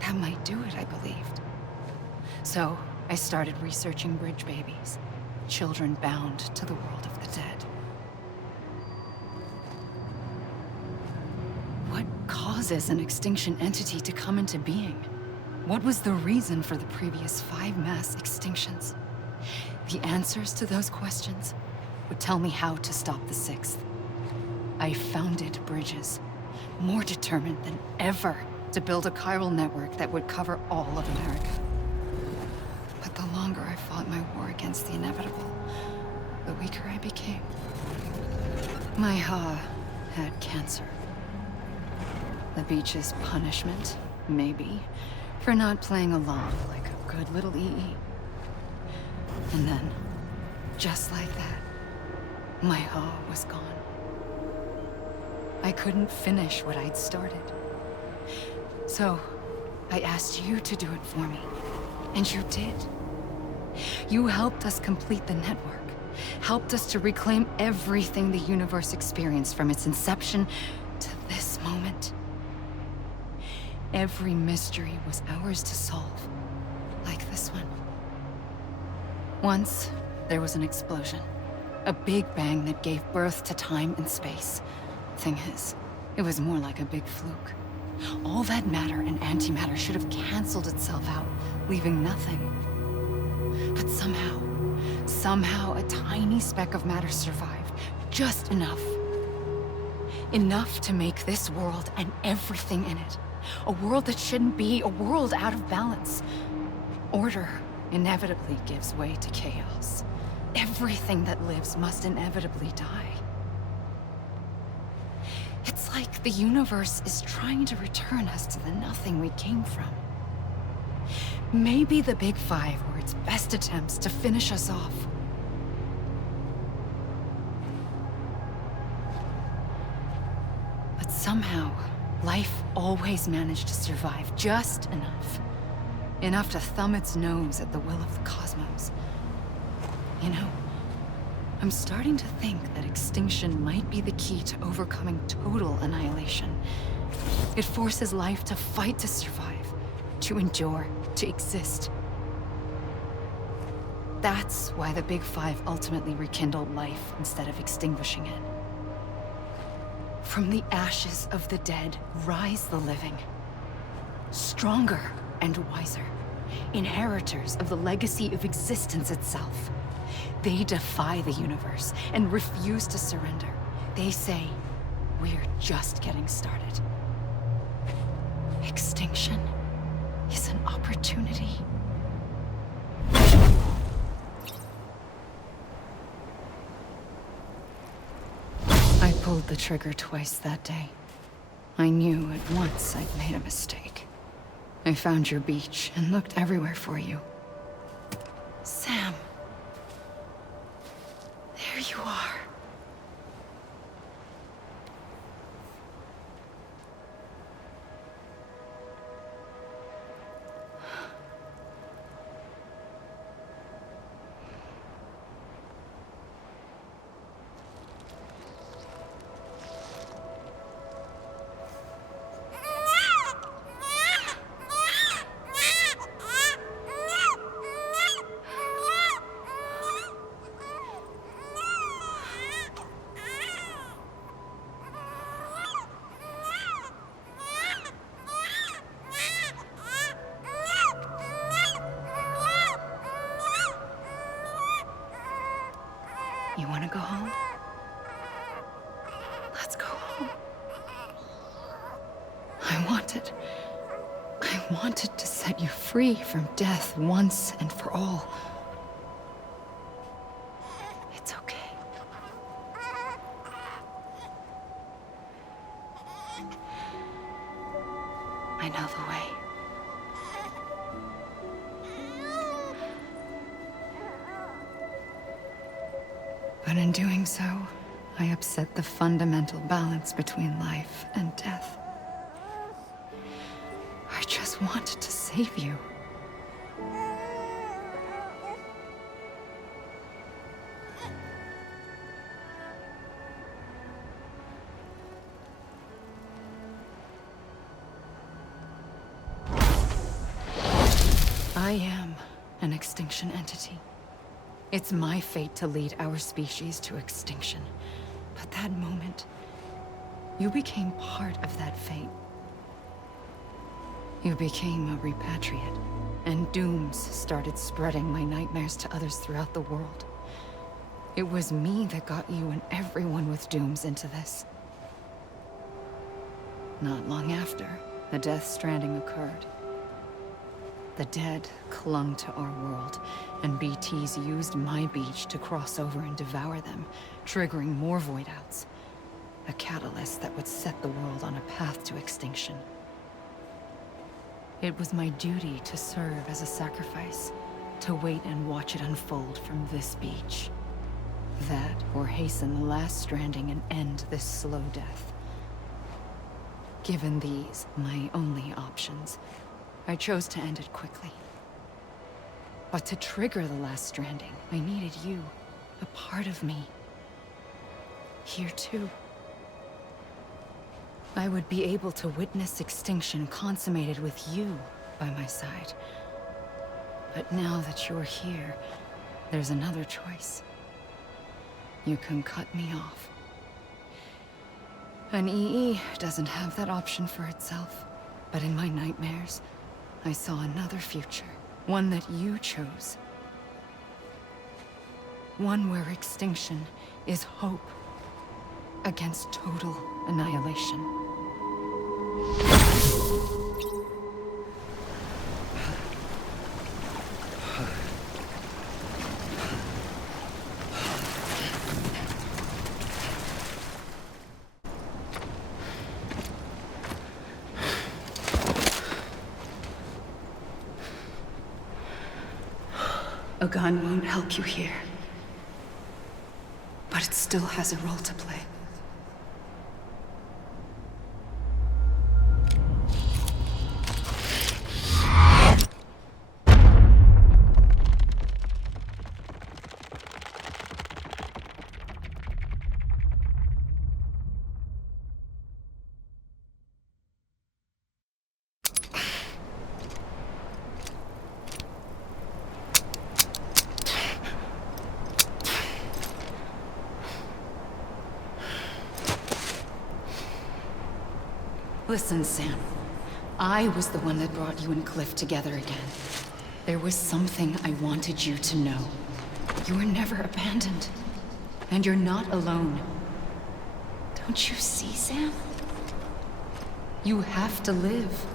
That might do it, I believed. So I started researching bridge babies, children bound to the world of the dead. What causes an extinction entity to come into being? What was the reason for the previous 5 mass extinctions? The answers to those questions would tell me how to stop the 6th. I founded bridges, more determined than ever to build a chiral network that would cover all of America. But the longer I fought my war against the inevitable, the weaker I became. My Ha had cancer. The beach's punishment, maybe, for not playing along like a good little EE. And then, just like that, my Ha was gone. I couldn't finish what I'd started. So, I asked you to do it for me, and you did. You helped us complete the network, helped us to reclaim everything the universe experienced from its inception to this moment. Every mystery was ours to solve, like this one. Once, there was an explosion. A big bang that gave birth to time and space. Thing is, it was more like a big fluke. All that matter and antimatter should have canceled itself out, leaving nothing. But somehow a tiny speck of matter survived. Just enough. Enough to make this world and everything in it. A world that shouldn't be, a world out of balance. Order inevitably gives way to chaos. Everything that lives must inevitably die. It's like the universe is trying to return us to the nothing we came from. Maybe the Big Five were its best attempts to finish us off. But somehow, life always managed to survive just enough. Enough to thumb its nose at the will of the cosmos. You know, I'm starting to think that extinction might be the key to overcoming total annihilation. It forces life to fight to survive, to endure, to exist. That's why the Big Five ultimately rekindled life instead of extinguishing it. From the ashes of the dead rise the living. Stronger and wiser. Inheritors of the legacy of existence itself. They defy the universe and refuse to surrender. They say, we're just getting started. Extinction is an opportunity. I pulled the trigger twice that day. I knew at once I'd made a mistake. I found your beach and looked everywhere for you. Sam. There you are. You want to go home? Let's go home. I wanted to set you free from death once and for all. It's okay. I know the way. But in doing so, I upset the fundamental balance between life and death. I just wanted to save you. I am an extinction entity. It's my fate to lead our species to extinction. But that moment, you became part of that fate. You became a repatriate, and dooms started spreading my nightmares to others throughout the world. It was me that got you and everyone with dooms into this. Not long after, the Death Stranding occurred. The dead clung to our world, and BTs used my beach to cross over and devour them, triggering more void outs. A catalyst that would set the world on a path to extinction. It was my duty to serve as a sacrifice, to wait and watch it unfold from this beach. That, or hasten the last stranding and end this slow death. Given these, my only options, I chose to end it quickly. But to trigger the last stranding, I needed you, a part of me. Here too. I would be able to witness extinction consummated with you by my side. But now that you're here, there's another choice. You can cut me off. An EE doesn't have that option for itself. But in my nightmares, I saw another future. One that you chose. One where extinction is hope against total annihilation. A gun won't help you here. But it still has a role to play. Listen, Sam. I was the one that brought you and Cliff together again. There was something I wanted you to know. You were never abandoned. And you're not alone. Don't you see, Sam? You have to live.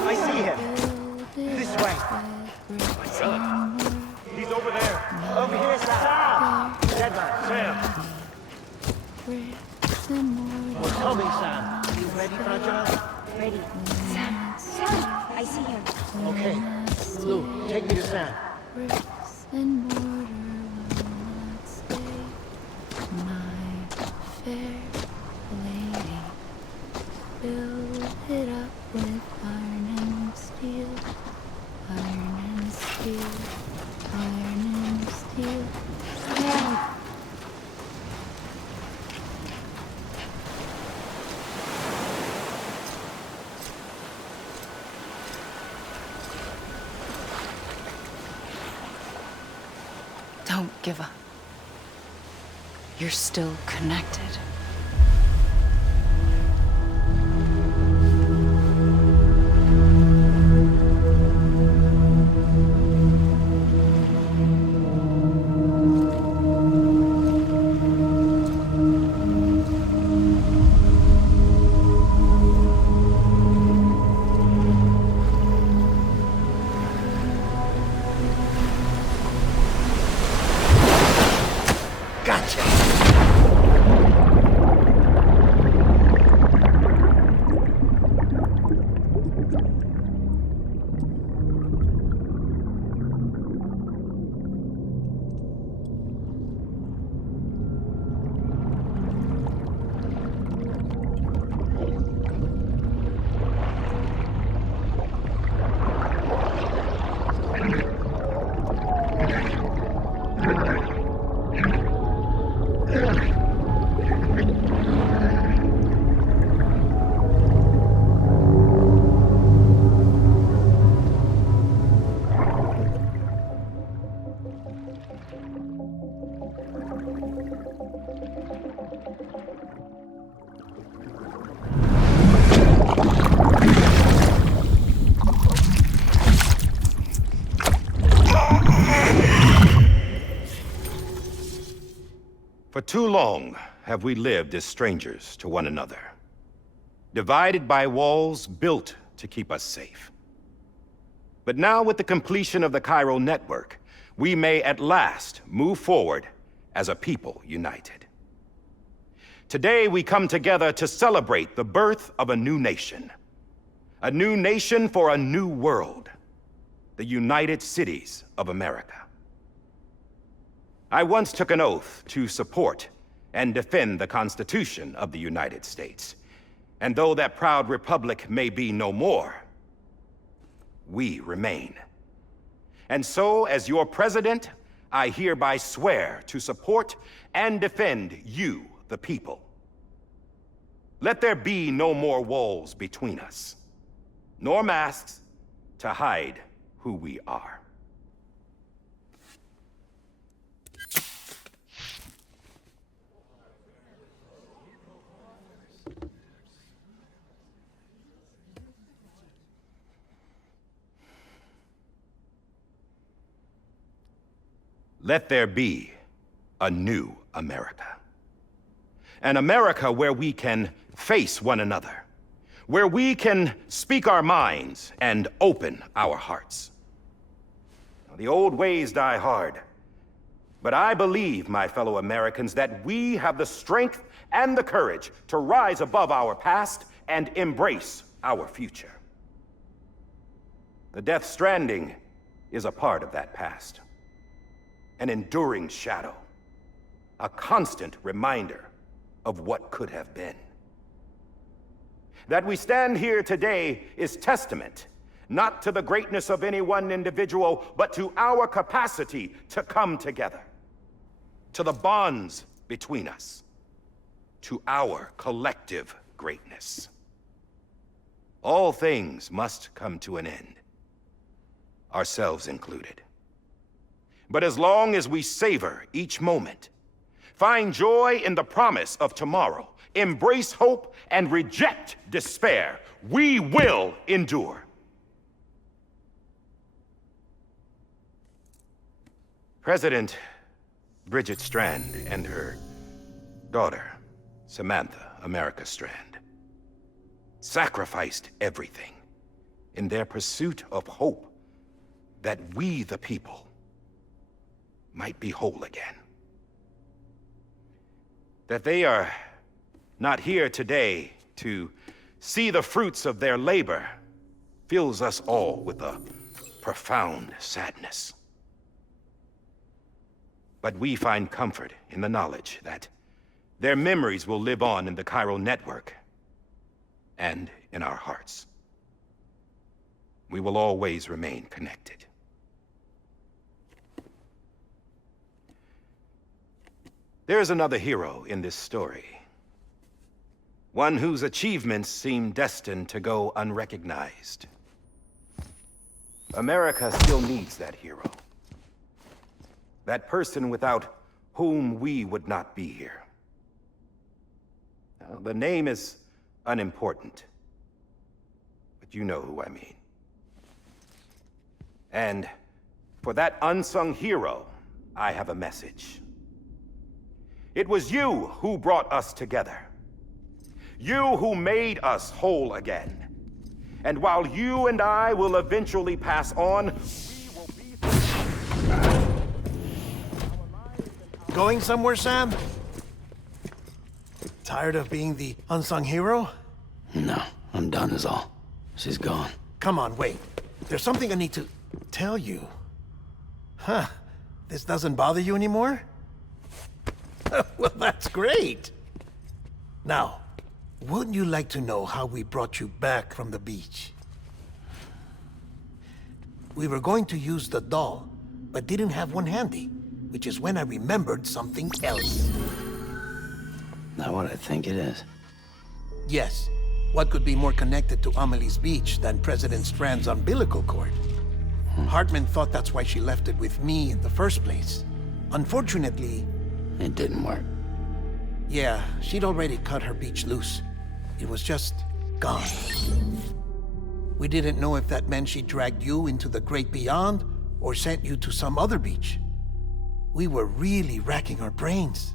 I see him. This way. He's over there. Over here, Sam. Dead man, Sam. We're coming, Sam. You ready, Fragile? Ready. Sam, I see him. Okay. Lou, take me to Sam. Don't give up. You're still connected. Gotcha. too long have we lived as strangers to one another, divided by walls built to keep us safe. But now, with the completion of the Chiral network, we may at last move forward as a people united. Today, we come together to celebrate the birth of a new nation for a new world, the United Cities of America. I once took an oath to support and defend the Constitution of the United States. And though that proud republic may be no more, we remain. And so, as your president, I hereby swear to support and defend you, the people. Let there be no more walls between us, nor masks to hide who we are. Let there be a new America. An America where we can face one another, where we can speak our minds and open our hearts. The old ways die hard, but I believe, my fellow Americans, that we have the strength and the courage to rise above our past and embrace our future. The Death Stranding is a part of that past. An enduring shadow, a constant reminder of what could have been. That we stand here today is testament, not to the greatness of any one individual, but to our capacity to come together, to the bonds between us, to our collective greatness. All things must come to an end, ourselves included. But as long as we savor each moment, find joy in the promise of tomorrow, embrace hope, and reject despair, we will endure. President Bridget Strand and her daughter, Samantha America Strand, sacrificed everything in their pursuit of hope that we, the people, might be whole again. That they are not here today to see the fruits of their labor fills us all with a profound sadness. But we find comfort in the knowledge that their memories will live on in the Chiral network and in our hearts. We will always remain connected. There's another hero in this story. One whose achievements seem destined to go unrecognized. America still needs that hero. That person without whom we would not be here. Now, the name is unimportant, but you know who I mean. And for that unsung hero, I have a message. It was you who brought us together. You who made us whole again. And while you and I will eventually pass on, we will be... Going somewhere, Sam? Tired of being the unsung hero? No, I'm done is all. She's gone. Come on, wait. There's something I need to tell you. Huh. This doesn't bother you anymore? Well, that's great. Now, wouldn't you like to know how we brought you back from the beach? We were going to use the doll, but didn't have one handy, which is when I remembered something else. Not what I think it is. Yes. What could be more connected to Amelie's beach than President Strand's umbilical cord? Hartman thought that's why she left it with me in the first place. Unfortunately... It didn't work. Yeah, she'd already cut her beach loose. It was just gone. We didn't know if that meant she dragged you into the great beyond or sent you to some other beach. We were really racking our brains.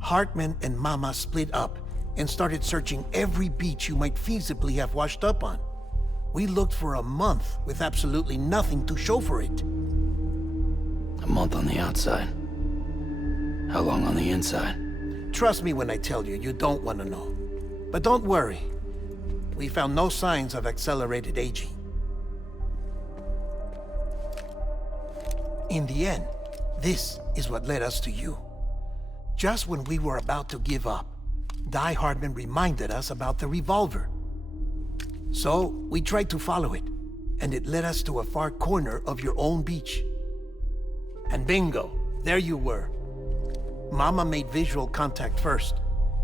Hartman and Mama split up and started searching every beach you might feasibly have washed up on. We looked for a month with absolutely nothing to show for it. A month on the outside. How long on the inside? Trust me when I tell you, you don't want to know. But don't worry. We found no signs of accelerated aging. In the end, this is what led us to you. Just when we were about to give up, Die Hardman reminded us about the revolver. So, we tried to follow it, and it led us to a far corner of your own beach. And bingo, there you were. Mama made visual contact first.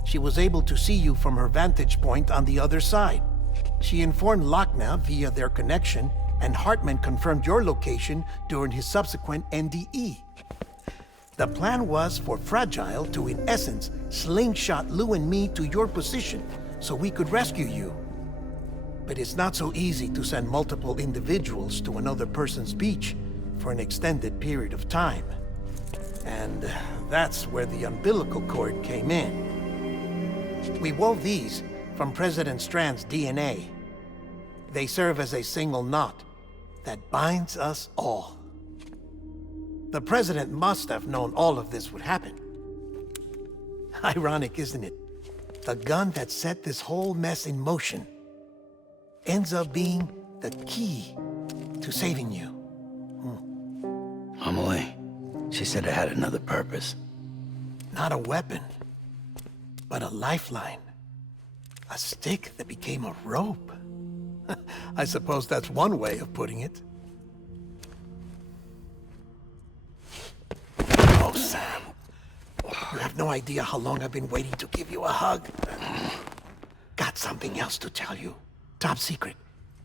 She was able to see you from her vantage point on the other side. She informed Lochner via their connection, and Hartman confirmed your location during his subsequent NDE. The plan was for Fragile to, in essence, slingshot Lou and me to your position so we could rescue you. But it's not so easy to send multiple individuals to another person's beach for an extended period of time. And that's where the umbilical cord came in. We wove these from President Strand's DNA. They serve as a single knot that binds us all. The President must have known all of this would happen. Ironic, isn't it? The gun that set this whole mess in motion ends up being the key to saving you. Amelie, she said it had another purpose. Not a weapon, but a lifeline. A stick that became a rope. I suppose that's one way of putting it. Oh, Sam. You have no idea how long I've been waiting to give you a hug. Got something else to tell you. Top secret.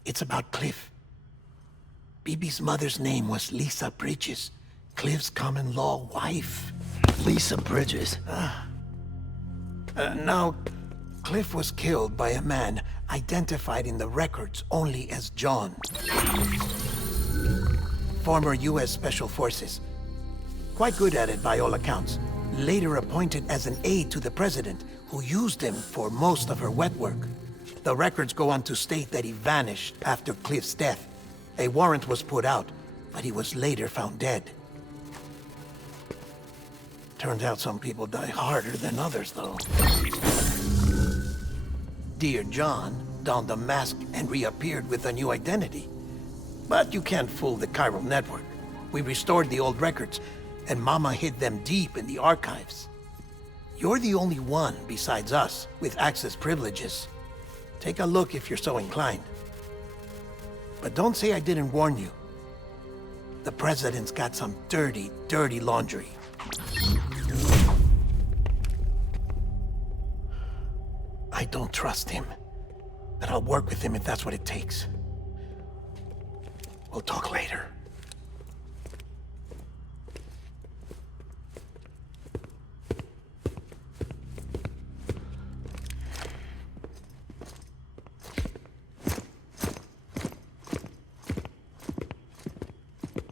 It's about Cliff. Bibi's mother's name was Lisa Bridges, Cliff's common-law wife. Lisa Bridges? Now, Cliff was killed by a man identified in the records only as John. Former U.S. Special Forces. Quite good at it by all accounts. Later appointed as an aide to the president, who used him for most of her wet work. The records go on to state that he vanished after Cliff's death. A warrant was put out, but he was later found dead. Turns out some people die harder than others, though. Dear John donned a mask and reappeared with a new identity. But you can't fool the chiral network. We restored the old records, and Mama hid them deep in the archives. You're the only one besides us with access privileges. Take a look if you're so inclined. But don't say I didn't warn you. The president's got some dirty, dirty laundry. I don't trust him, but I'll work with him if that's what it takes. We'll talk later.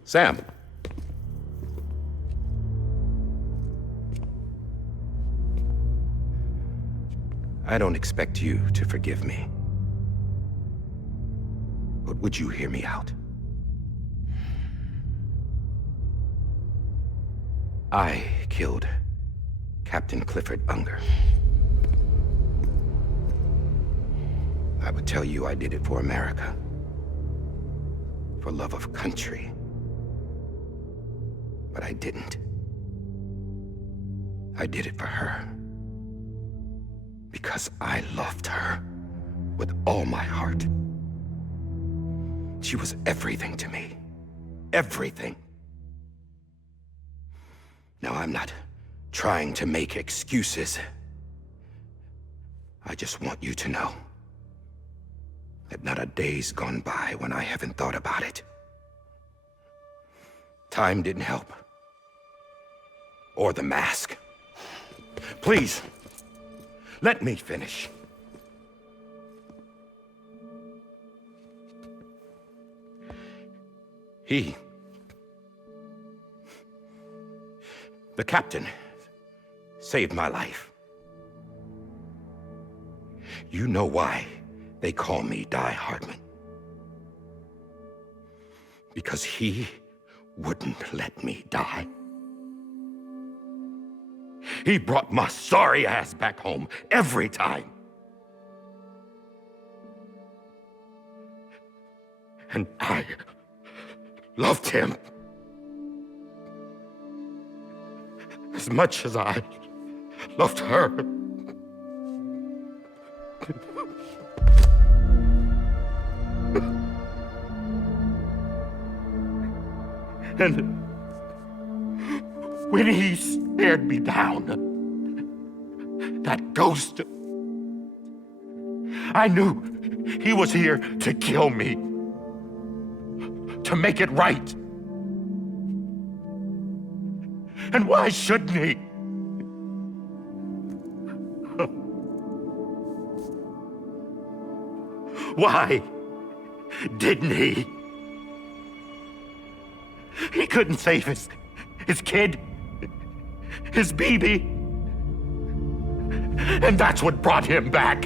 Sam. I don't expect you to forgive me. But would you hear me out? I killed Captain Clifford Unger. I would tell you I did it for America. For love of country. But I didn't. I did it for her. Because I loved her with all my heart. She was everything to me. Everything. Now, I'm not trying to make excuses. I just want you to know that not a day's gone by when I haven't thought about it. Time didn't help. Or the mask. Please, let me finish. The captain saved my life. You know why they call me Die Hardman. Because he wouldn't let me die. He brought my sorry ass back home every time. And I loved him as much as I loved her. And when he stared me down, that ghost, I knew he was here to kill me, to make it right. And why shouldn't he? Why didn't he? He couldn't save his kid, his baby. And that's what brought him back.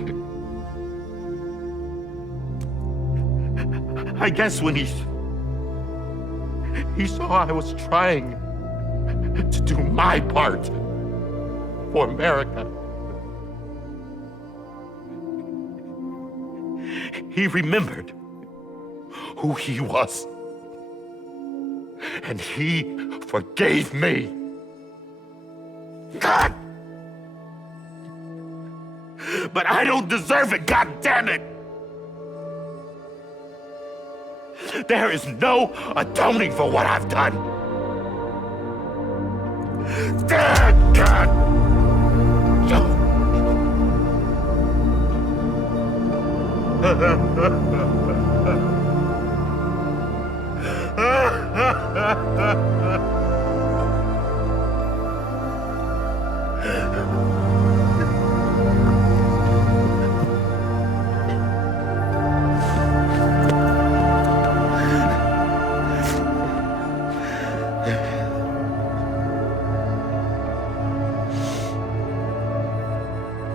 I guess when he saw I was trying to do my part for America, he remembered who he was. And he forgave me. God! But I don't deserve it, God damn it! There is no atoning for what I've done. God!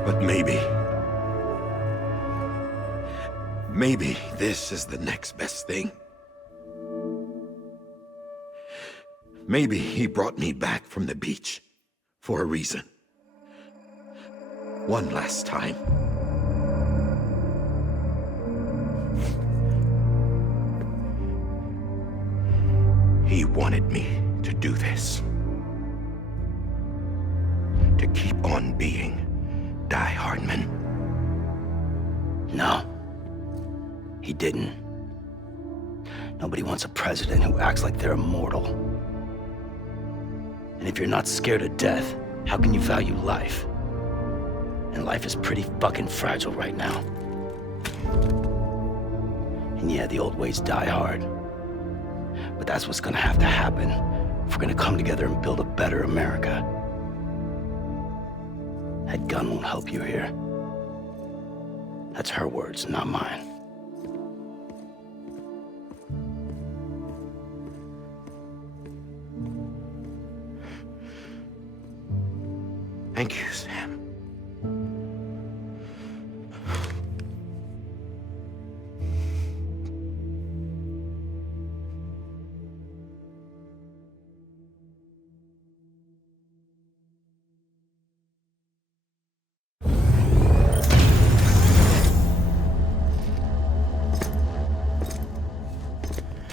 But maybe this is the next best thing. Maybe he brought me back from the beach for a reason. One last time. He wanted me to do this. To keep on being Die Hardman. No. He didn't. Nobody wants a president who acts like they're immortal. And if you're not scared of death, how can you value life? And life is pretty fucking fragile right now. And yeah, the old ways die hard. But that's what's gonna have to happen if we're gonna come together and build a better America. That gun won't help you here. That's her words, not mine. Thank you, Sam.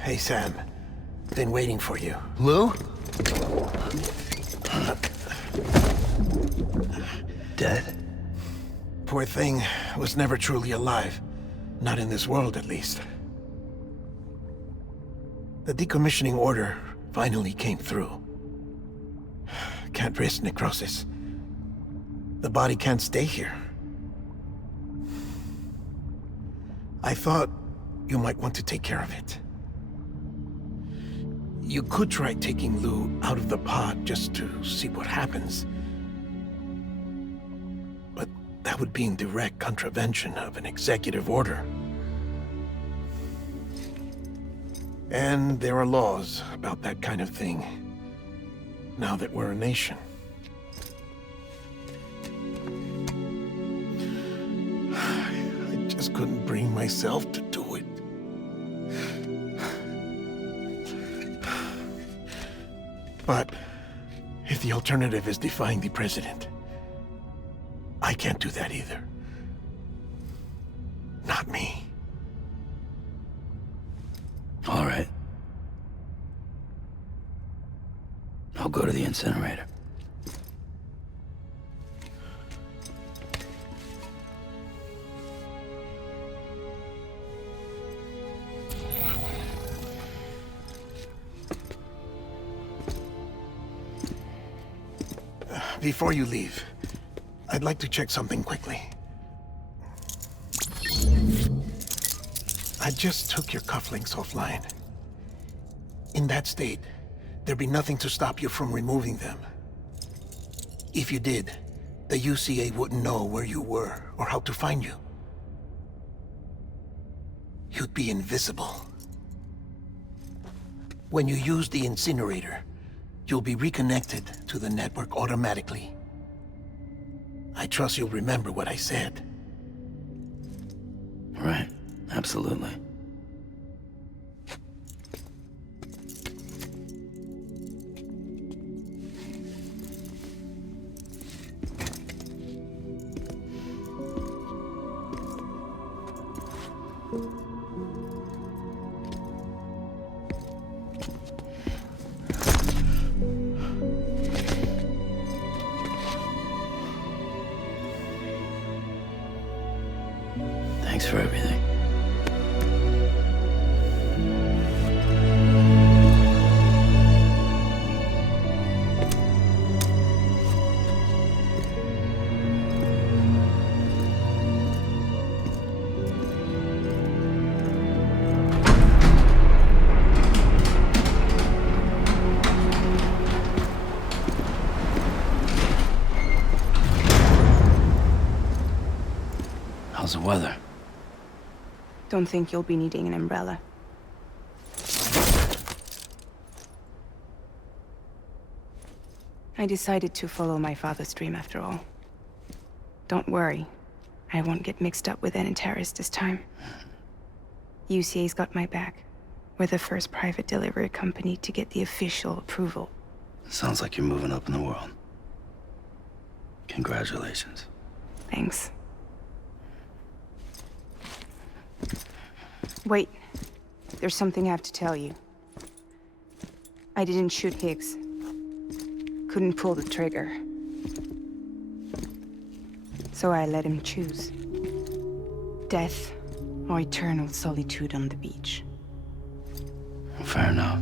Hey, Sam. Been waiting for you. Lou? Dead? Poor thing was never truly alive. Not in this world, at least. The decommissioning order finally came through. Can't risk necrosis. The body can't stay here. I thought you might want to take care of it. You could try taking Lou out of the pod just to see what happens. But that would be in direct contravention of an executive order. And there are laws about that kind of thing, now that we're a nation. myself to do it. But if the alternative is defying the president, I can't do that either. Not me. All right. I'll go to the incinerator. Before you leave, I'd like to check something quickly. I just took your cufflinks offline. In that state, there'd be nothing to stop you from removing them. If you did, the UCA wouldn't know where you were or how to find you. You'd be invisible. When you use the incinerator, you'll be reconnected to the network automatically. I trust you'll remember what I said. Right. Absolutely. Thanks for everything. How's the weather? Don't think you'll be needing an umbrella. I decided to follow my father's dream after all. Don't worry, I won't get mixed up with any terrorists this time. UCA's got my back. We're the first private delivery company to get the official approval. Sounds like you're moving up in the world. Congratulations. Thanks. Wait, there's something I have to tell you. I didn't shoot Higgs. Couldn't pull the trigger. So I let him choose. Death or eternal solitude on the beach. Fair enough.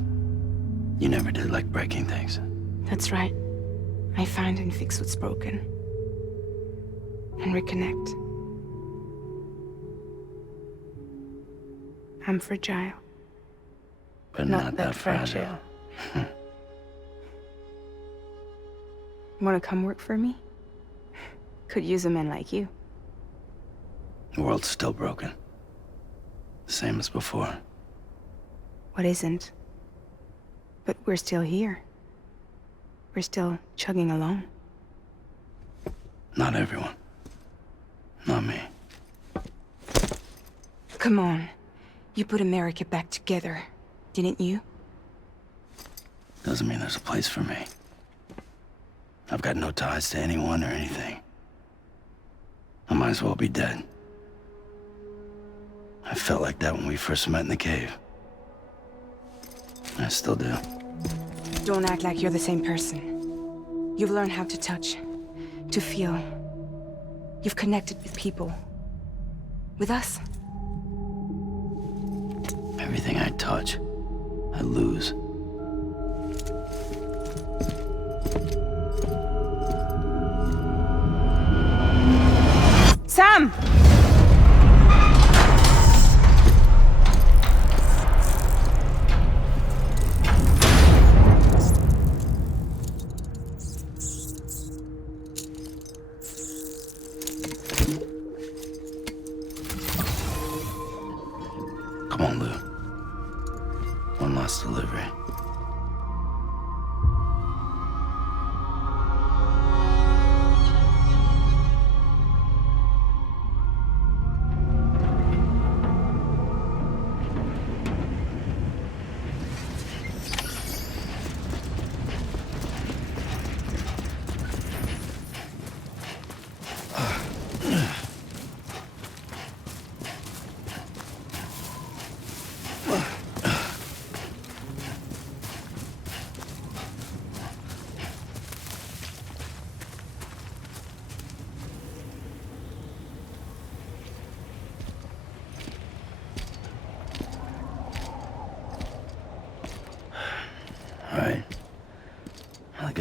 You never did like breaking things. That's right. I find and fix what's broken. And reconnect. I'm fragile. But not that fragile. Wanna come work for me? Could use a man like you. The world's still broken. The same as before. What isn't? But we're still here. We're still chugging along. Not everyone. Not me. Come on. You put America back together, didn't you? Doesn't mean there's a place for me. I've got no ties to anyone or anything. I might as well be dead. I felt like that when we first met in the cave. I still do. Don't act like you're the same person. You've learned how to touch, to feel. You've connected with people. With us. Everything I touch, I lose. Sam! Come on, Lou. One last delivery.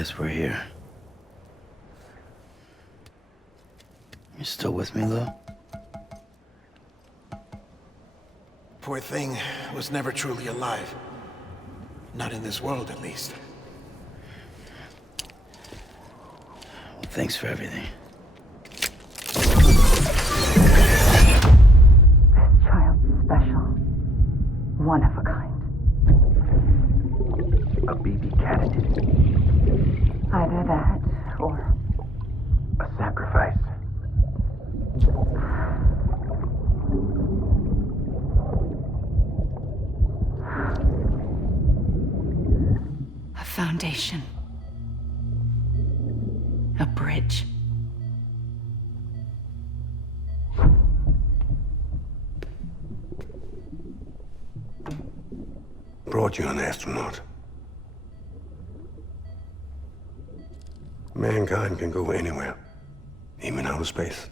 guess we're here. You still with me, Lou? Poor thing was never truly alive. Not in this world, at least. Well, thanks for everything. This child's special. One of a kind. A baby candidate. Either that, or A sacrifice. A foundation. A bridge. Brought you an astronaut. Mankind can go anywhere, even outer space.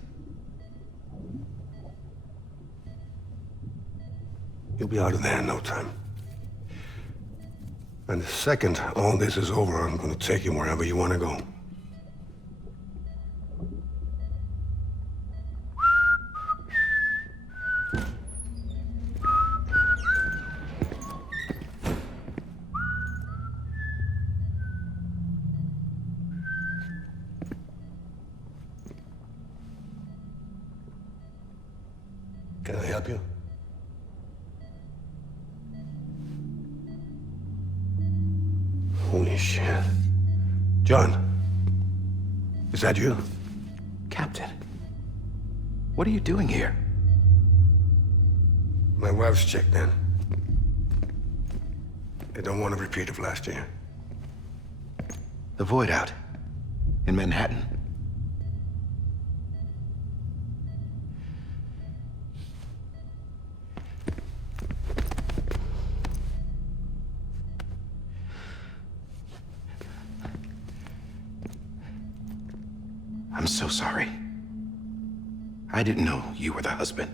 You'll be out of there in no time. And the second all this is over, I'm gonna take you wherever you want to go. Can I help you? Holy shit. John, is that you? Captain, what are you doing here? My wife's checked in. They don't want a repeat of last year. The void out in Manhattan. I'm so sorry. I didn't know you were the husband.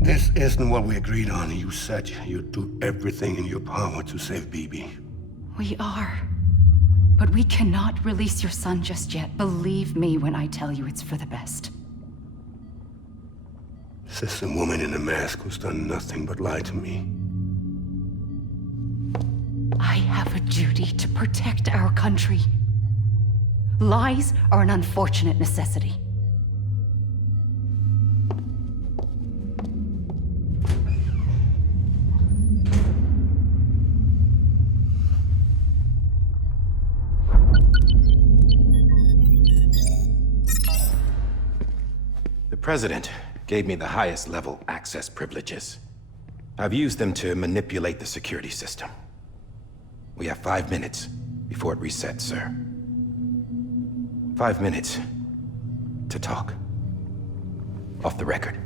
This isn't what we agreed on. You said you'd do everything in your power to save BB. We are. But we cannot release your son just yet. Believe me when I tell you it's for the best. This is a woman in a mask who's done nothing but lie to me. I have a duty to protect our country. Lies are an unfortunate necessity. The President gave me the highest level access privileges. I've used them to manipulate the security system. We have 5 minutes before it resets, sir. 5 minutes to talk. Off the record.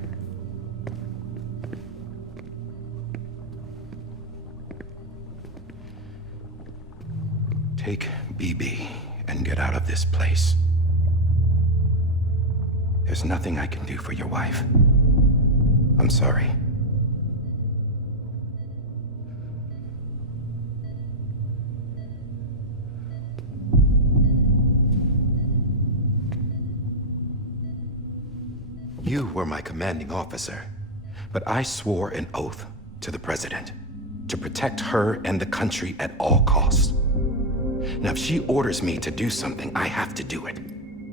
Take BB and get out of this place. There's nothing I can do for your wife. I'm sorry. You were my commanding officer, but I swore an oath to the President to protect her and the country at all costs. Now, if she orders me to do something, I have to do it.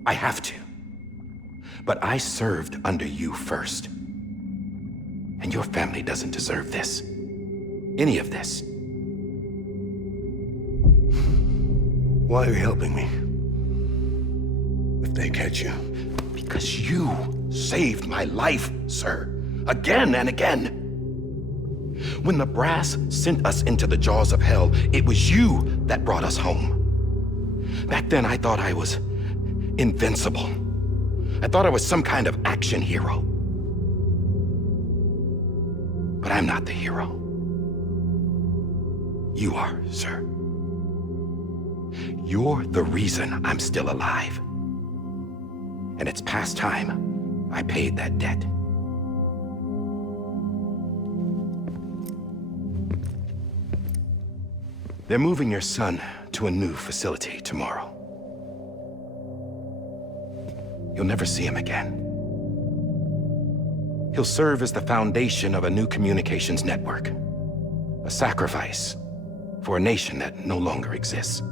I have to. But I served under you first. And your family doesn't deserve this. Any of this. Why are you helping me? If they catch you. Because you saved my life, sir. Again and again. When the brass sent us into the jaws of hell, it was you that brought us home. Back then, I thought I was invincible. I thought I was some kind of action hero. But I'm not the hero. You are, sir. You're the reason I'm still alive. And it's past time I paid that debt. They're moving your son to a new facility tomorrow. You'll never see him again. He'll serve as the foundation of a new communications network. A sacrifice for a nation that no longer exists.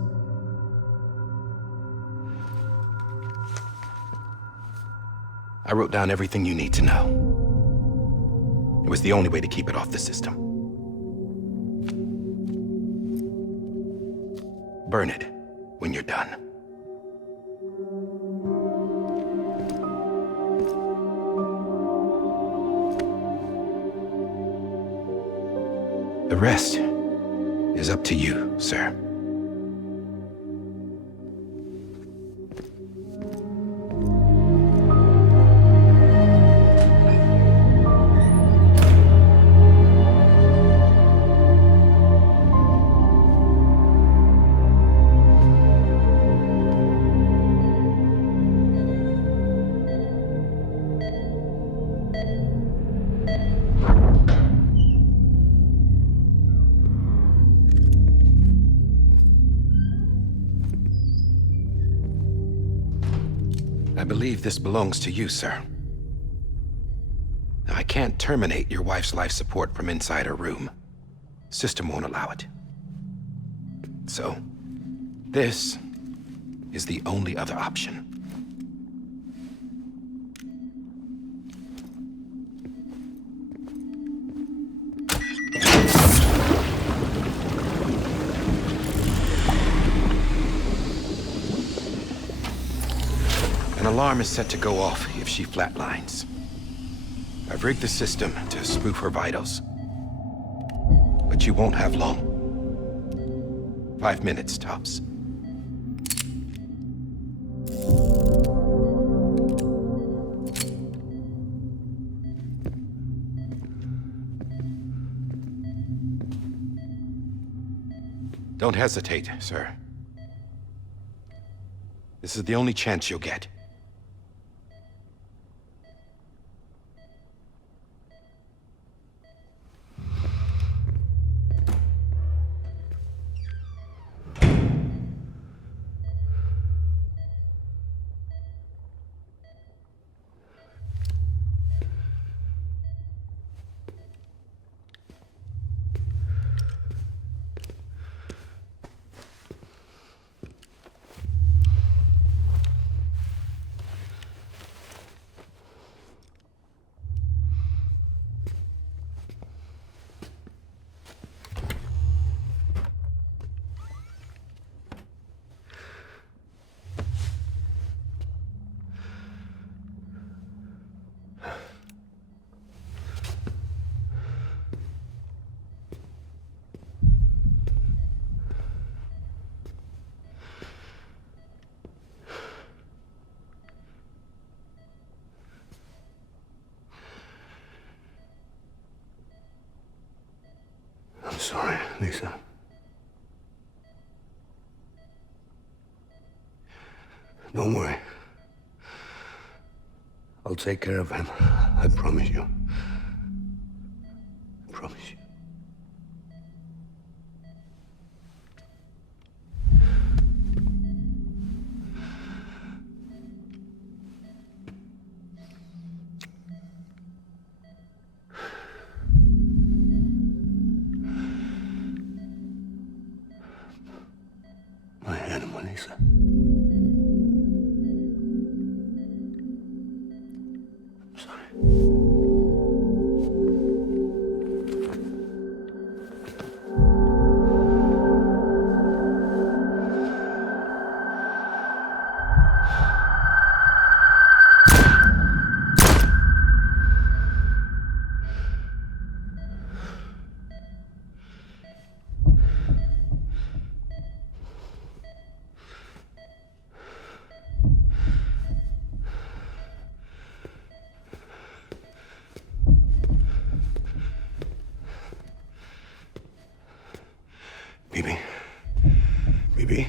I wrote down everything you need to know. It was the only way to keep it off the system. Burn it when you're done. The rest is up to you, sir. I believe this belongs to you, sir. Now, I can't terminate your wife's life support from inside her room. System won't allow it. So, this is the only other option. An alarm is set to go off if she flatlines. I've rigged the system to spoof her vitals. But you won't have long. 5 minutes, tops. Don't hesitate, sir. This is the only chance you'll get. I'm sorry, Lisa. Don't worry. I'll take care of him. I promise you. I promise you. My animal, Lisa. I'm sorry. Bibi? Bibi?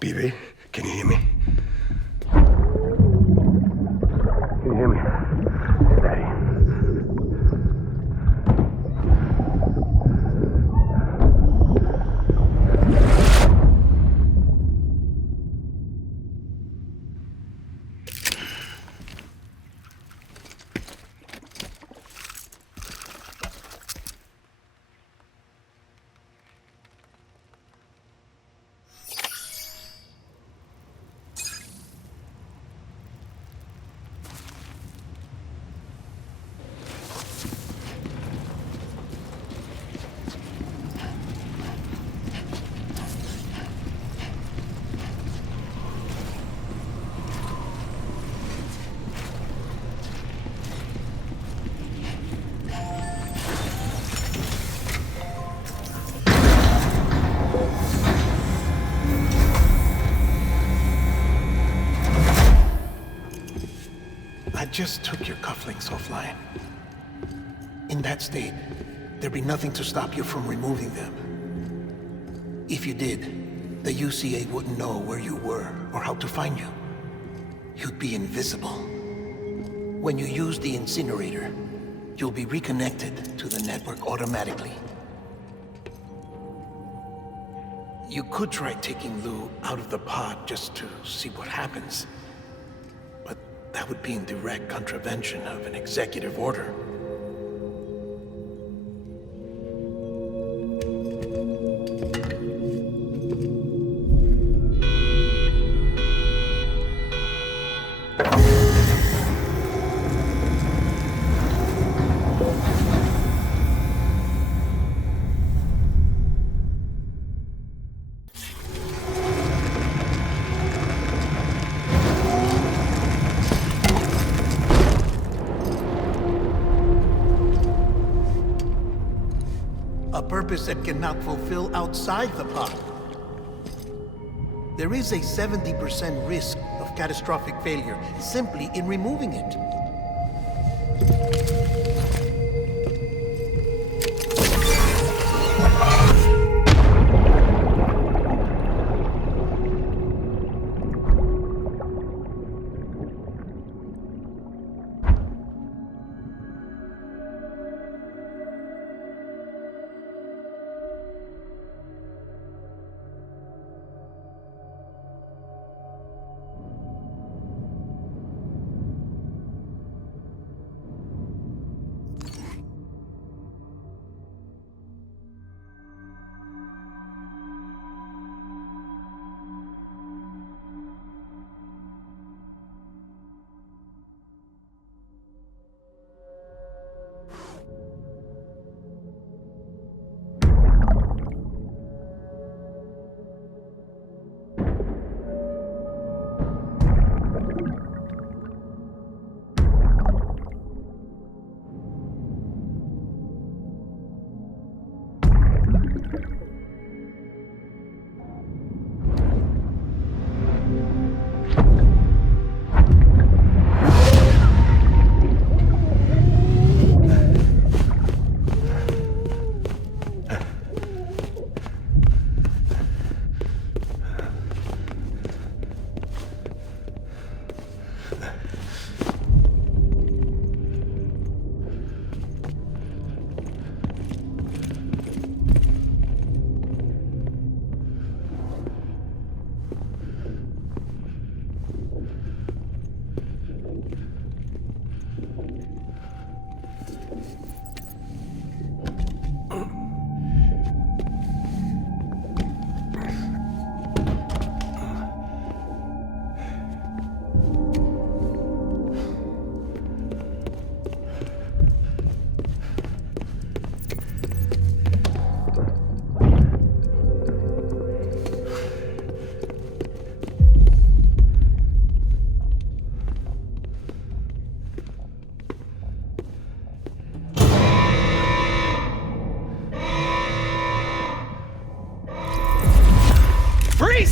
Bibi, can you hear me? Can you hear me? It's Daddy. just took your cufflinks offline. In that state, there'd be nothing to stop you from removing them. If you did, the UCA wouldn't know where you were or how to find you. You'd be invisible. When you use the incinerator, you'll be reconnected to the network automatically. You could try taking Lou out of the pod just to see what happens. But that would be in direct contravention of an executive order. A purpose that cannot fulfill outside the pod. There is a 70% risk of catastrophic failure simply in removing it.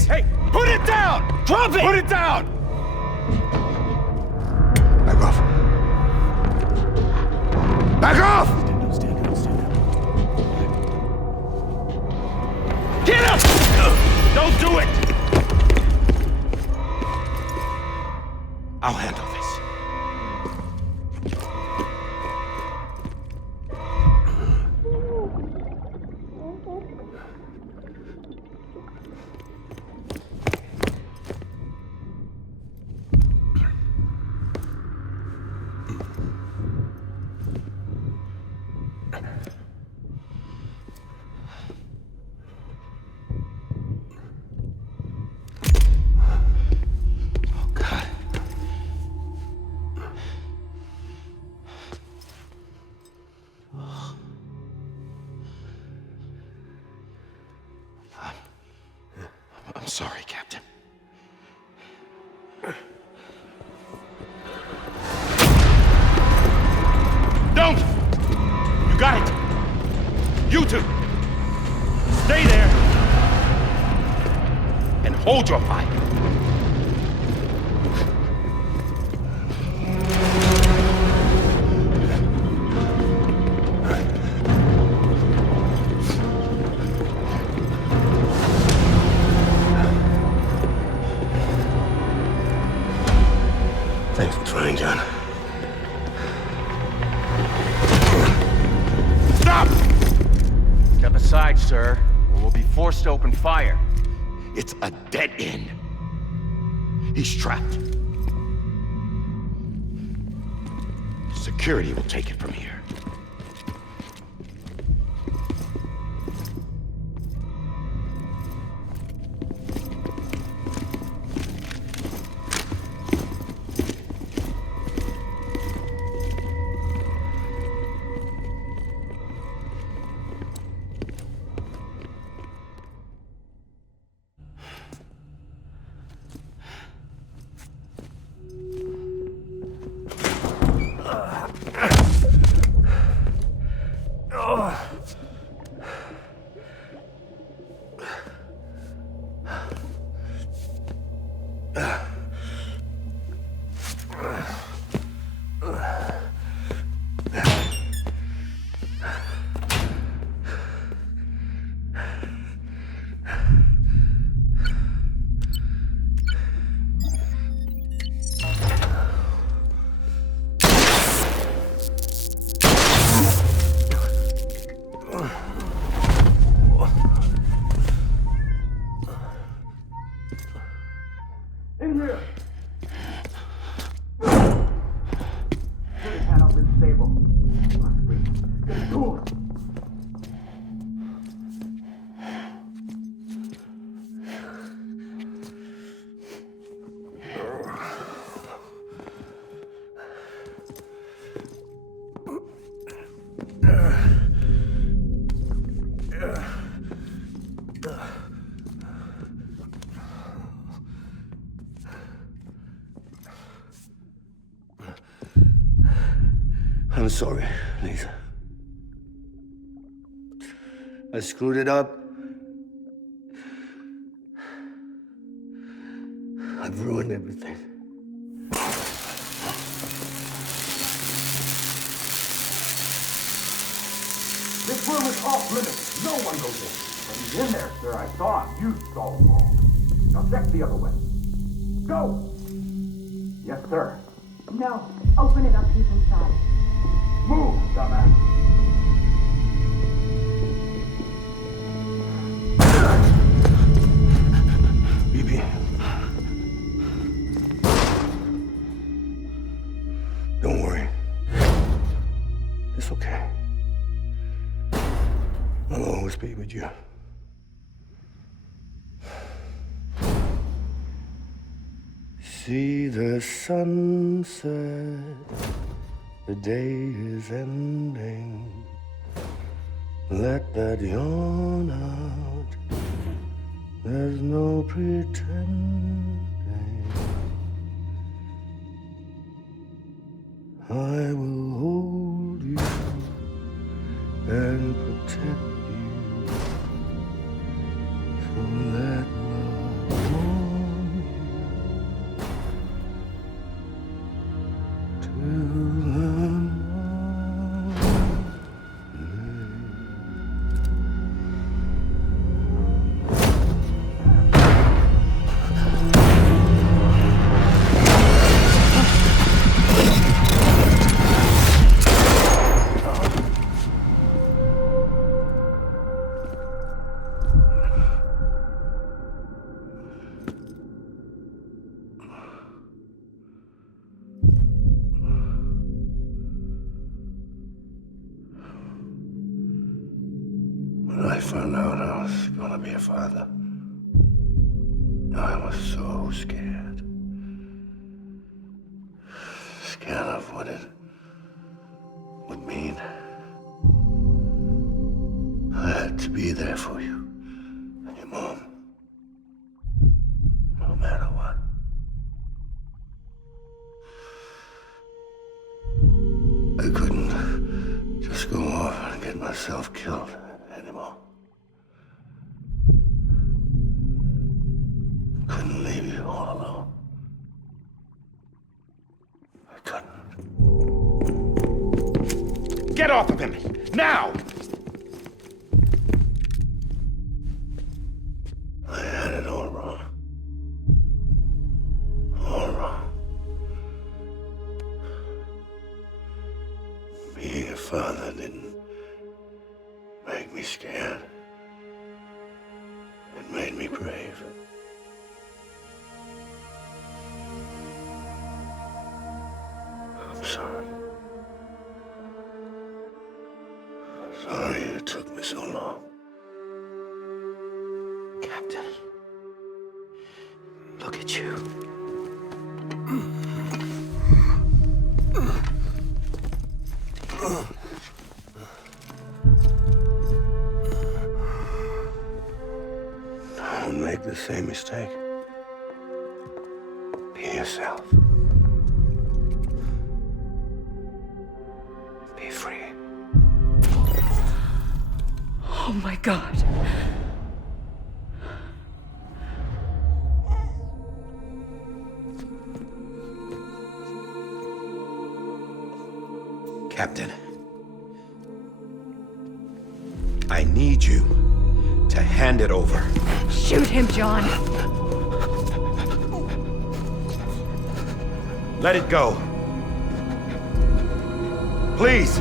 Hey, put it down! Drop it! Put it down! Back off. Back off! Get up! Don't do it! I'll handle this. I'm sorry, Captain. Don't! You got it! You two! Stay there! And hold your fire! Thanks for trying, John. Stop! Step aside, sir, or we'll be forced to open fire. It's a dead end. He's trapped. Security will take it from here. I'm sorry, Lisa. I screwed it up. I've ruined everything. This room is off limits. No one goes in. But he's in there, sir. I saw him. You saw him all. Now check the other way. Go! Yes, sir. No, open it up, he's inside. Move, dumbass. BB. Don't worry. It's okay. I'll always be with you. See the sunset, the day is ending. Let that yawn out, there's no pretending. I will hold you and protect you. So let love warm you till the morning. When I found out I was gonna be a father, I was so scared. Scared of what it would mean. I had to be there for you and your mom, no matter what. I couldn't just go off and get myself killed anymore. Couldn't leave you all alone. I couldn't. Get off of him! Now! I had it all wrong. All wrong. father didn't make me scared. It made me brave. I'm sorry. Sorry it took me so long. Captain, look at you. Don't make the same mistake. Be yourself. Be free. Oh my God. Captain, I need you to hand it over. Shoot him, John. Let it go. Please.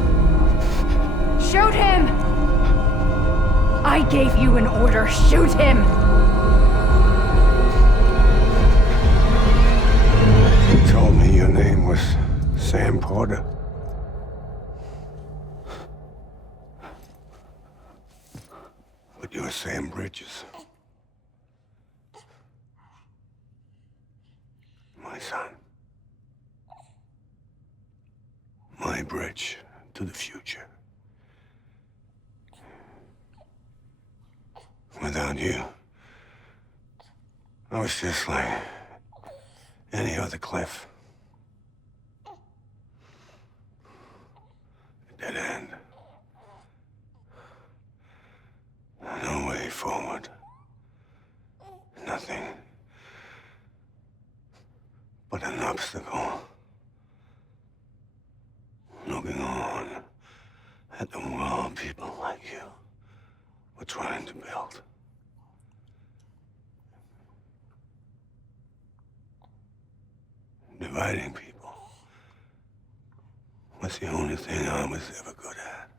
Shoot him! I gave you an order. Shoot him! You told me your name was Sam Porter. But you're Sam Bridges. My son. My bridge to the future. Without you, I was just like any other Cliff. A dead end. No way forward. Nothing but an obstacle. Looking on at the world people like you were trying to build. Dividing people was the only thing I was ever good at.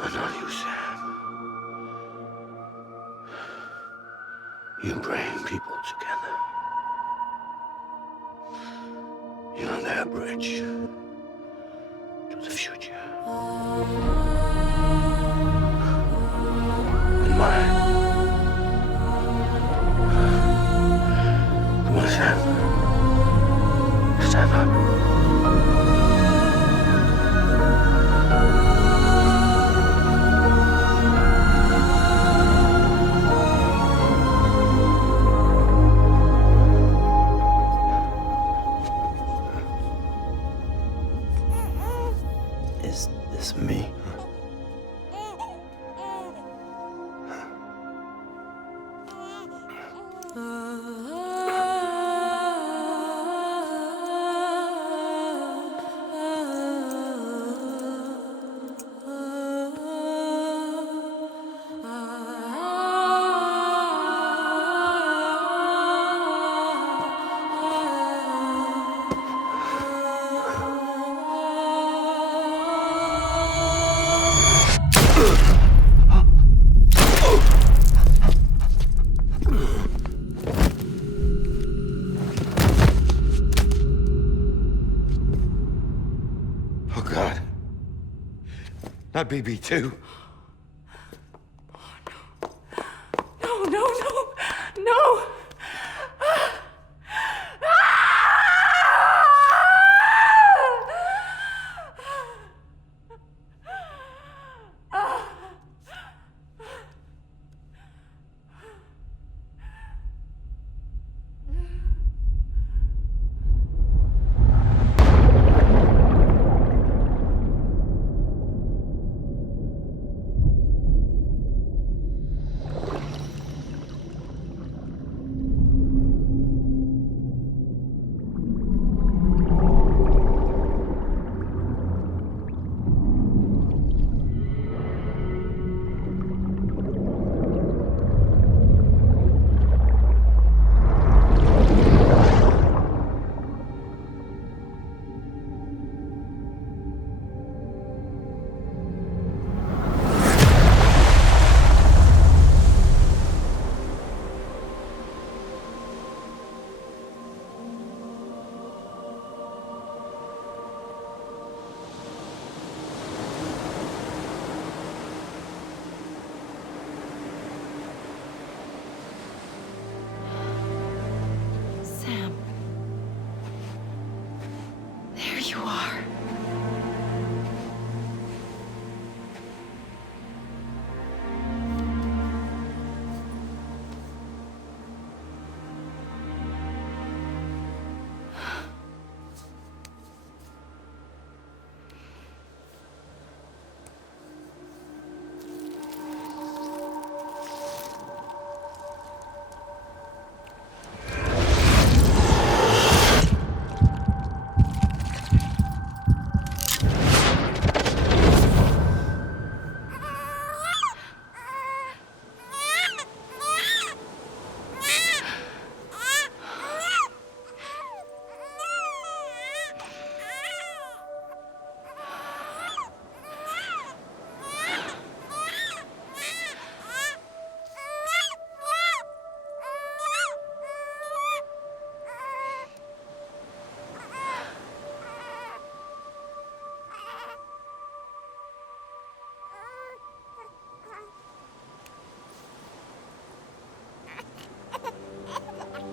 But not you, Sam. You bring people together. You're their bridge to the future. And mine. Come on, Sam. Stand up. Is this me? Oh, God. Not BB2. No, no, no, no! you are.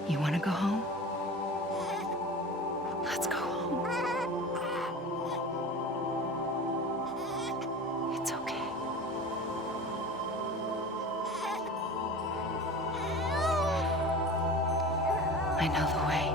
You want to go home? Let's go home. It's okay. I know the way.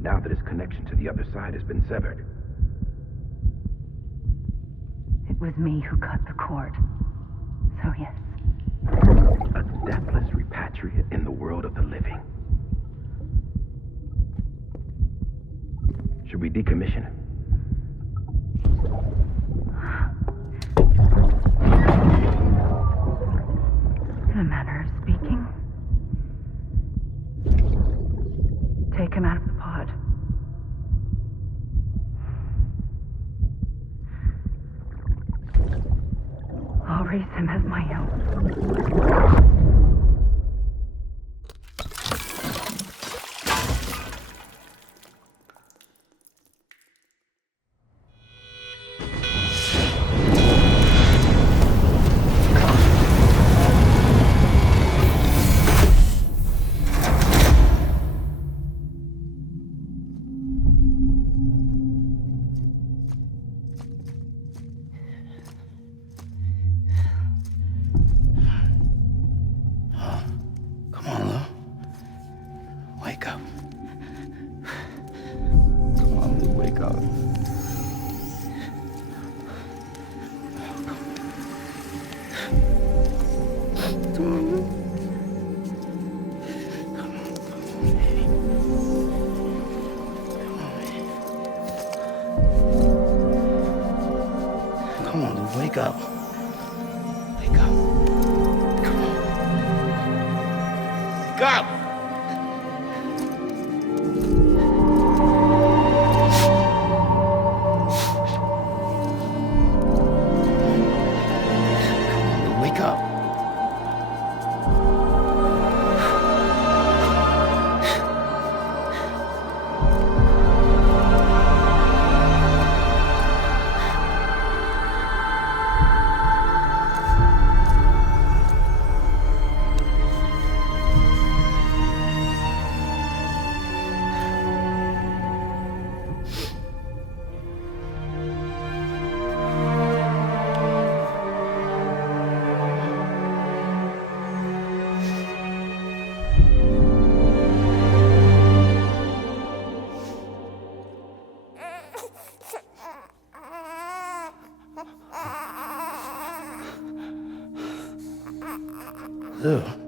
Now that his connection to the other side has been severed. It was me who cut the cord. So yes. A deathless repatriate in the world of the living. Should we decommission him? In a manner of speaking. Take him out of the pod. I'll raise him as my own. Wake up. Wake up. Come on. Wake up! do.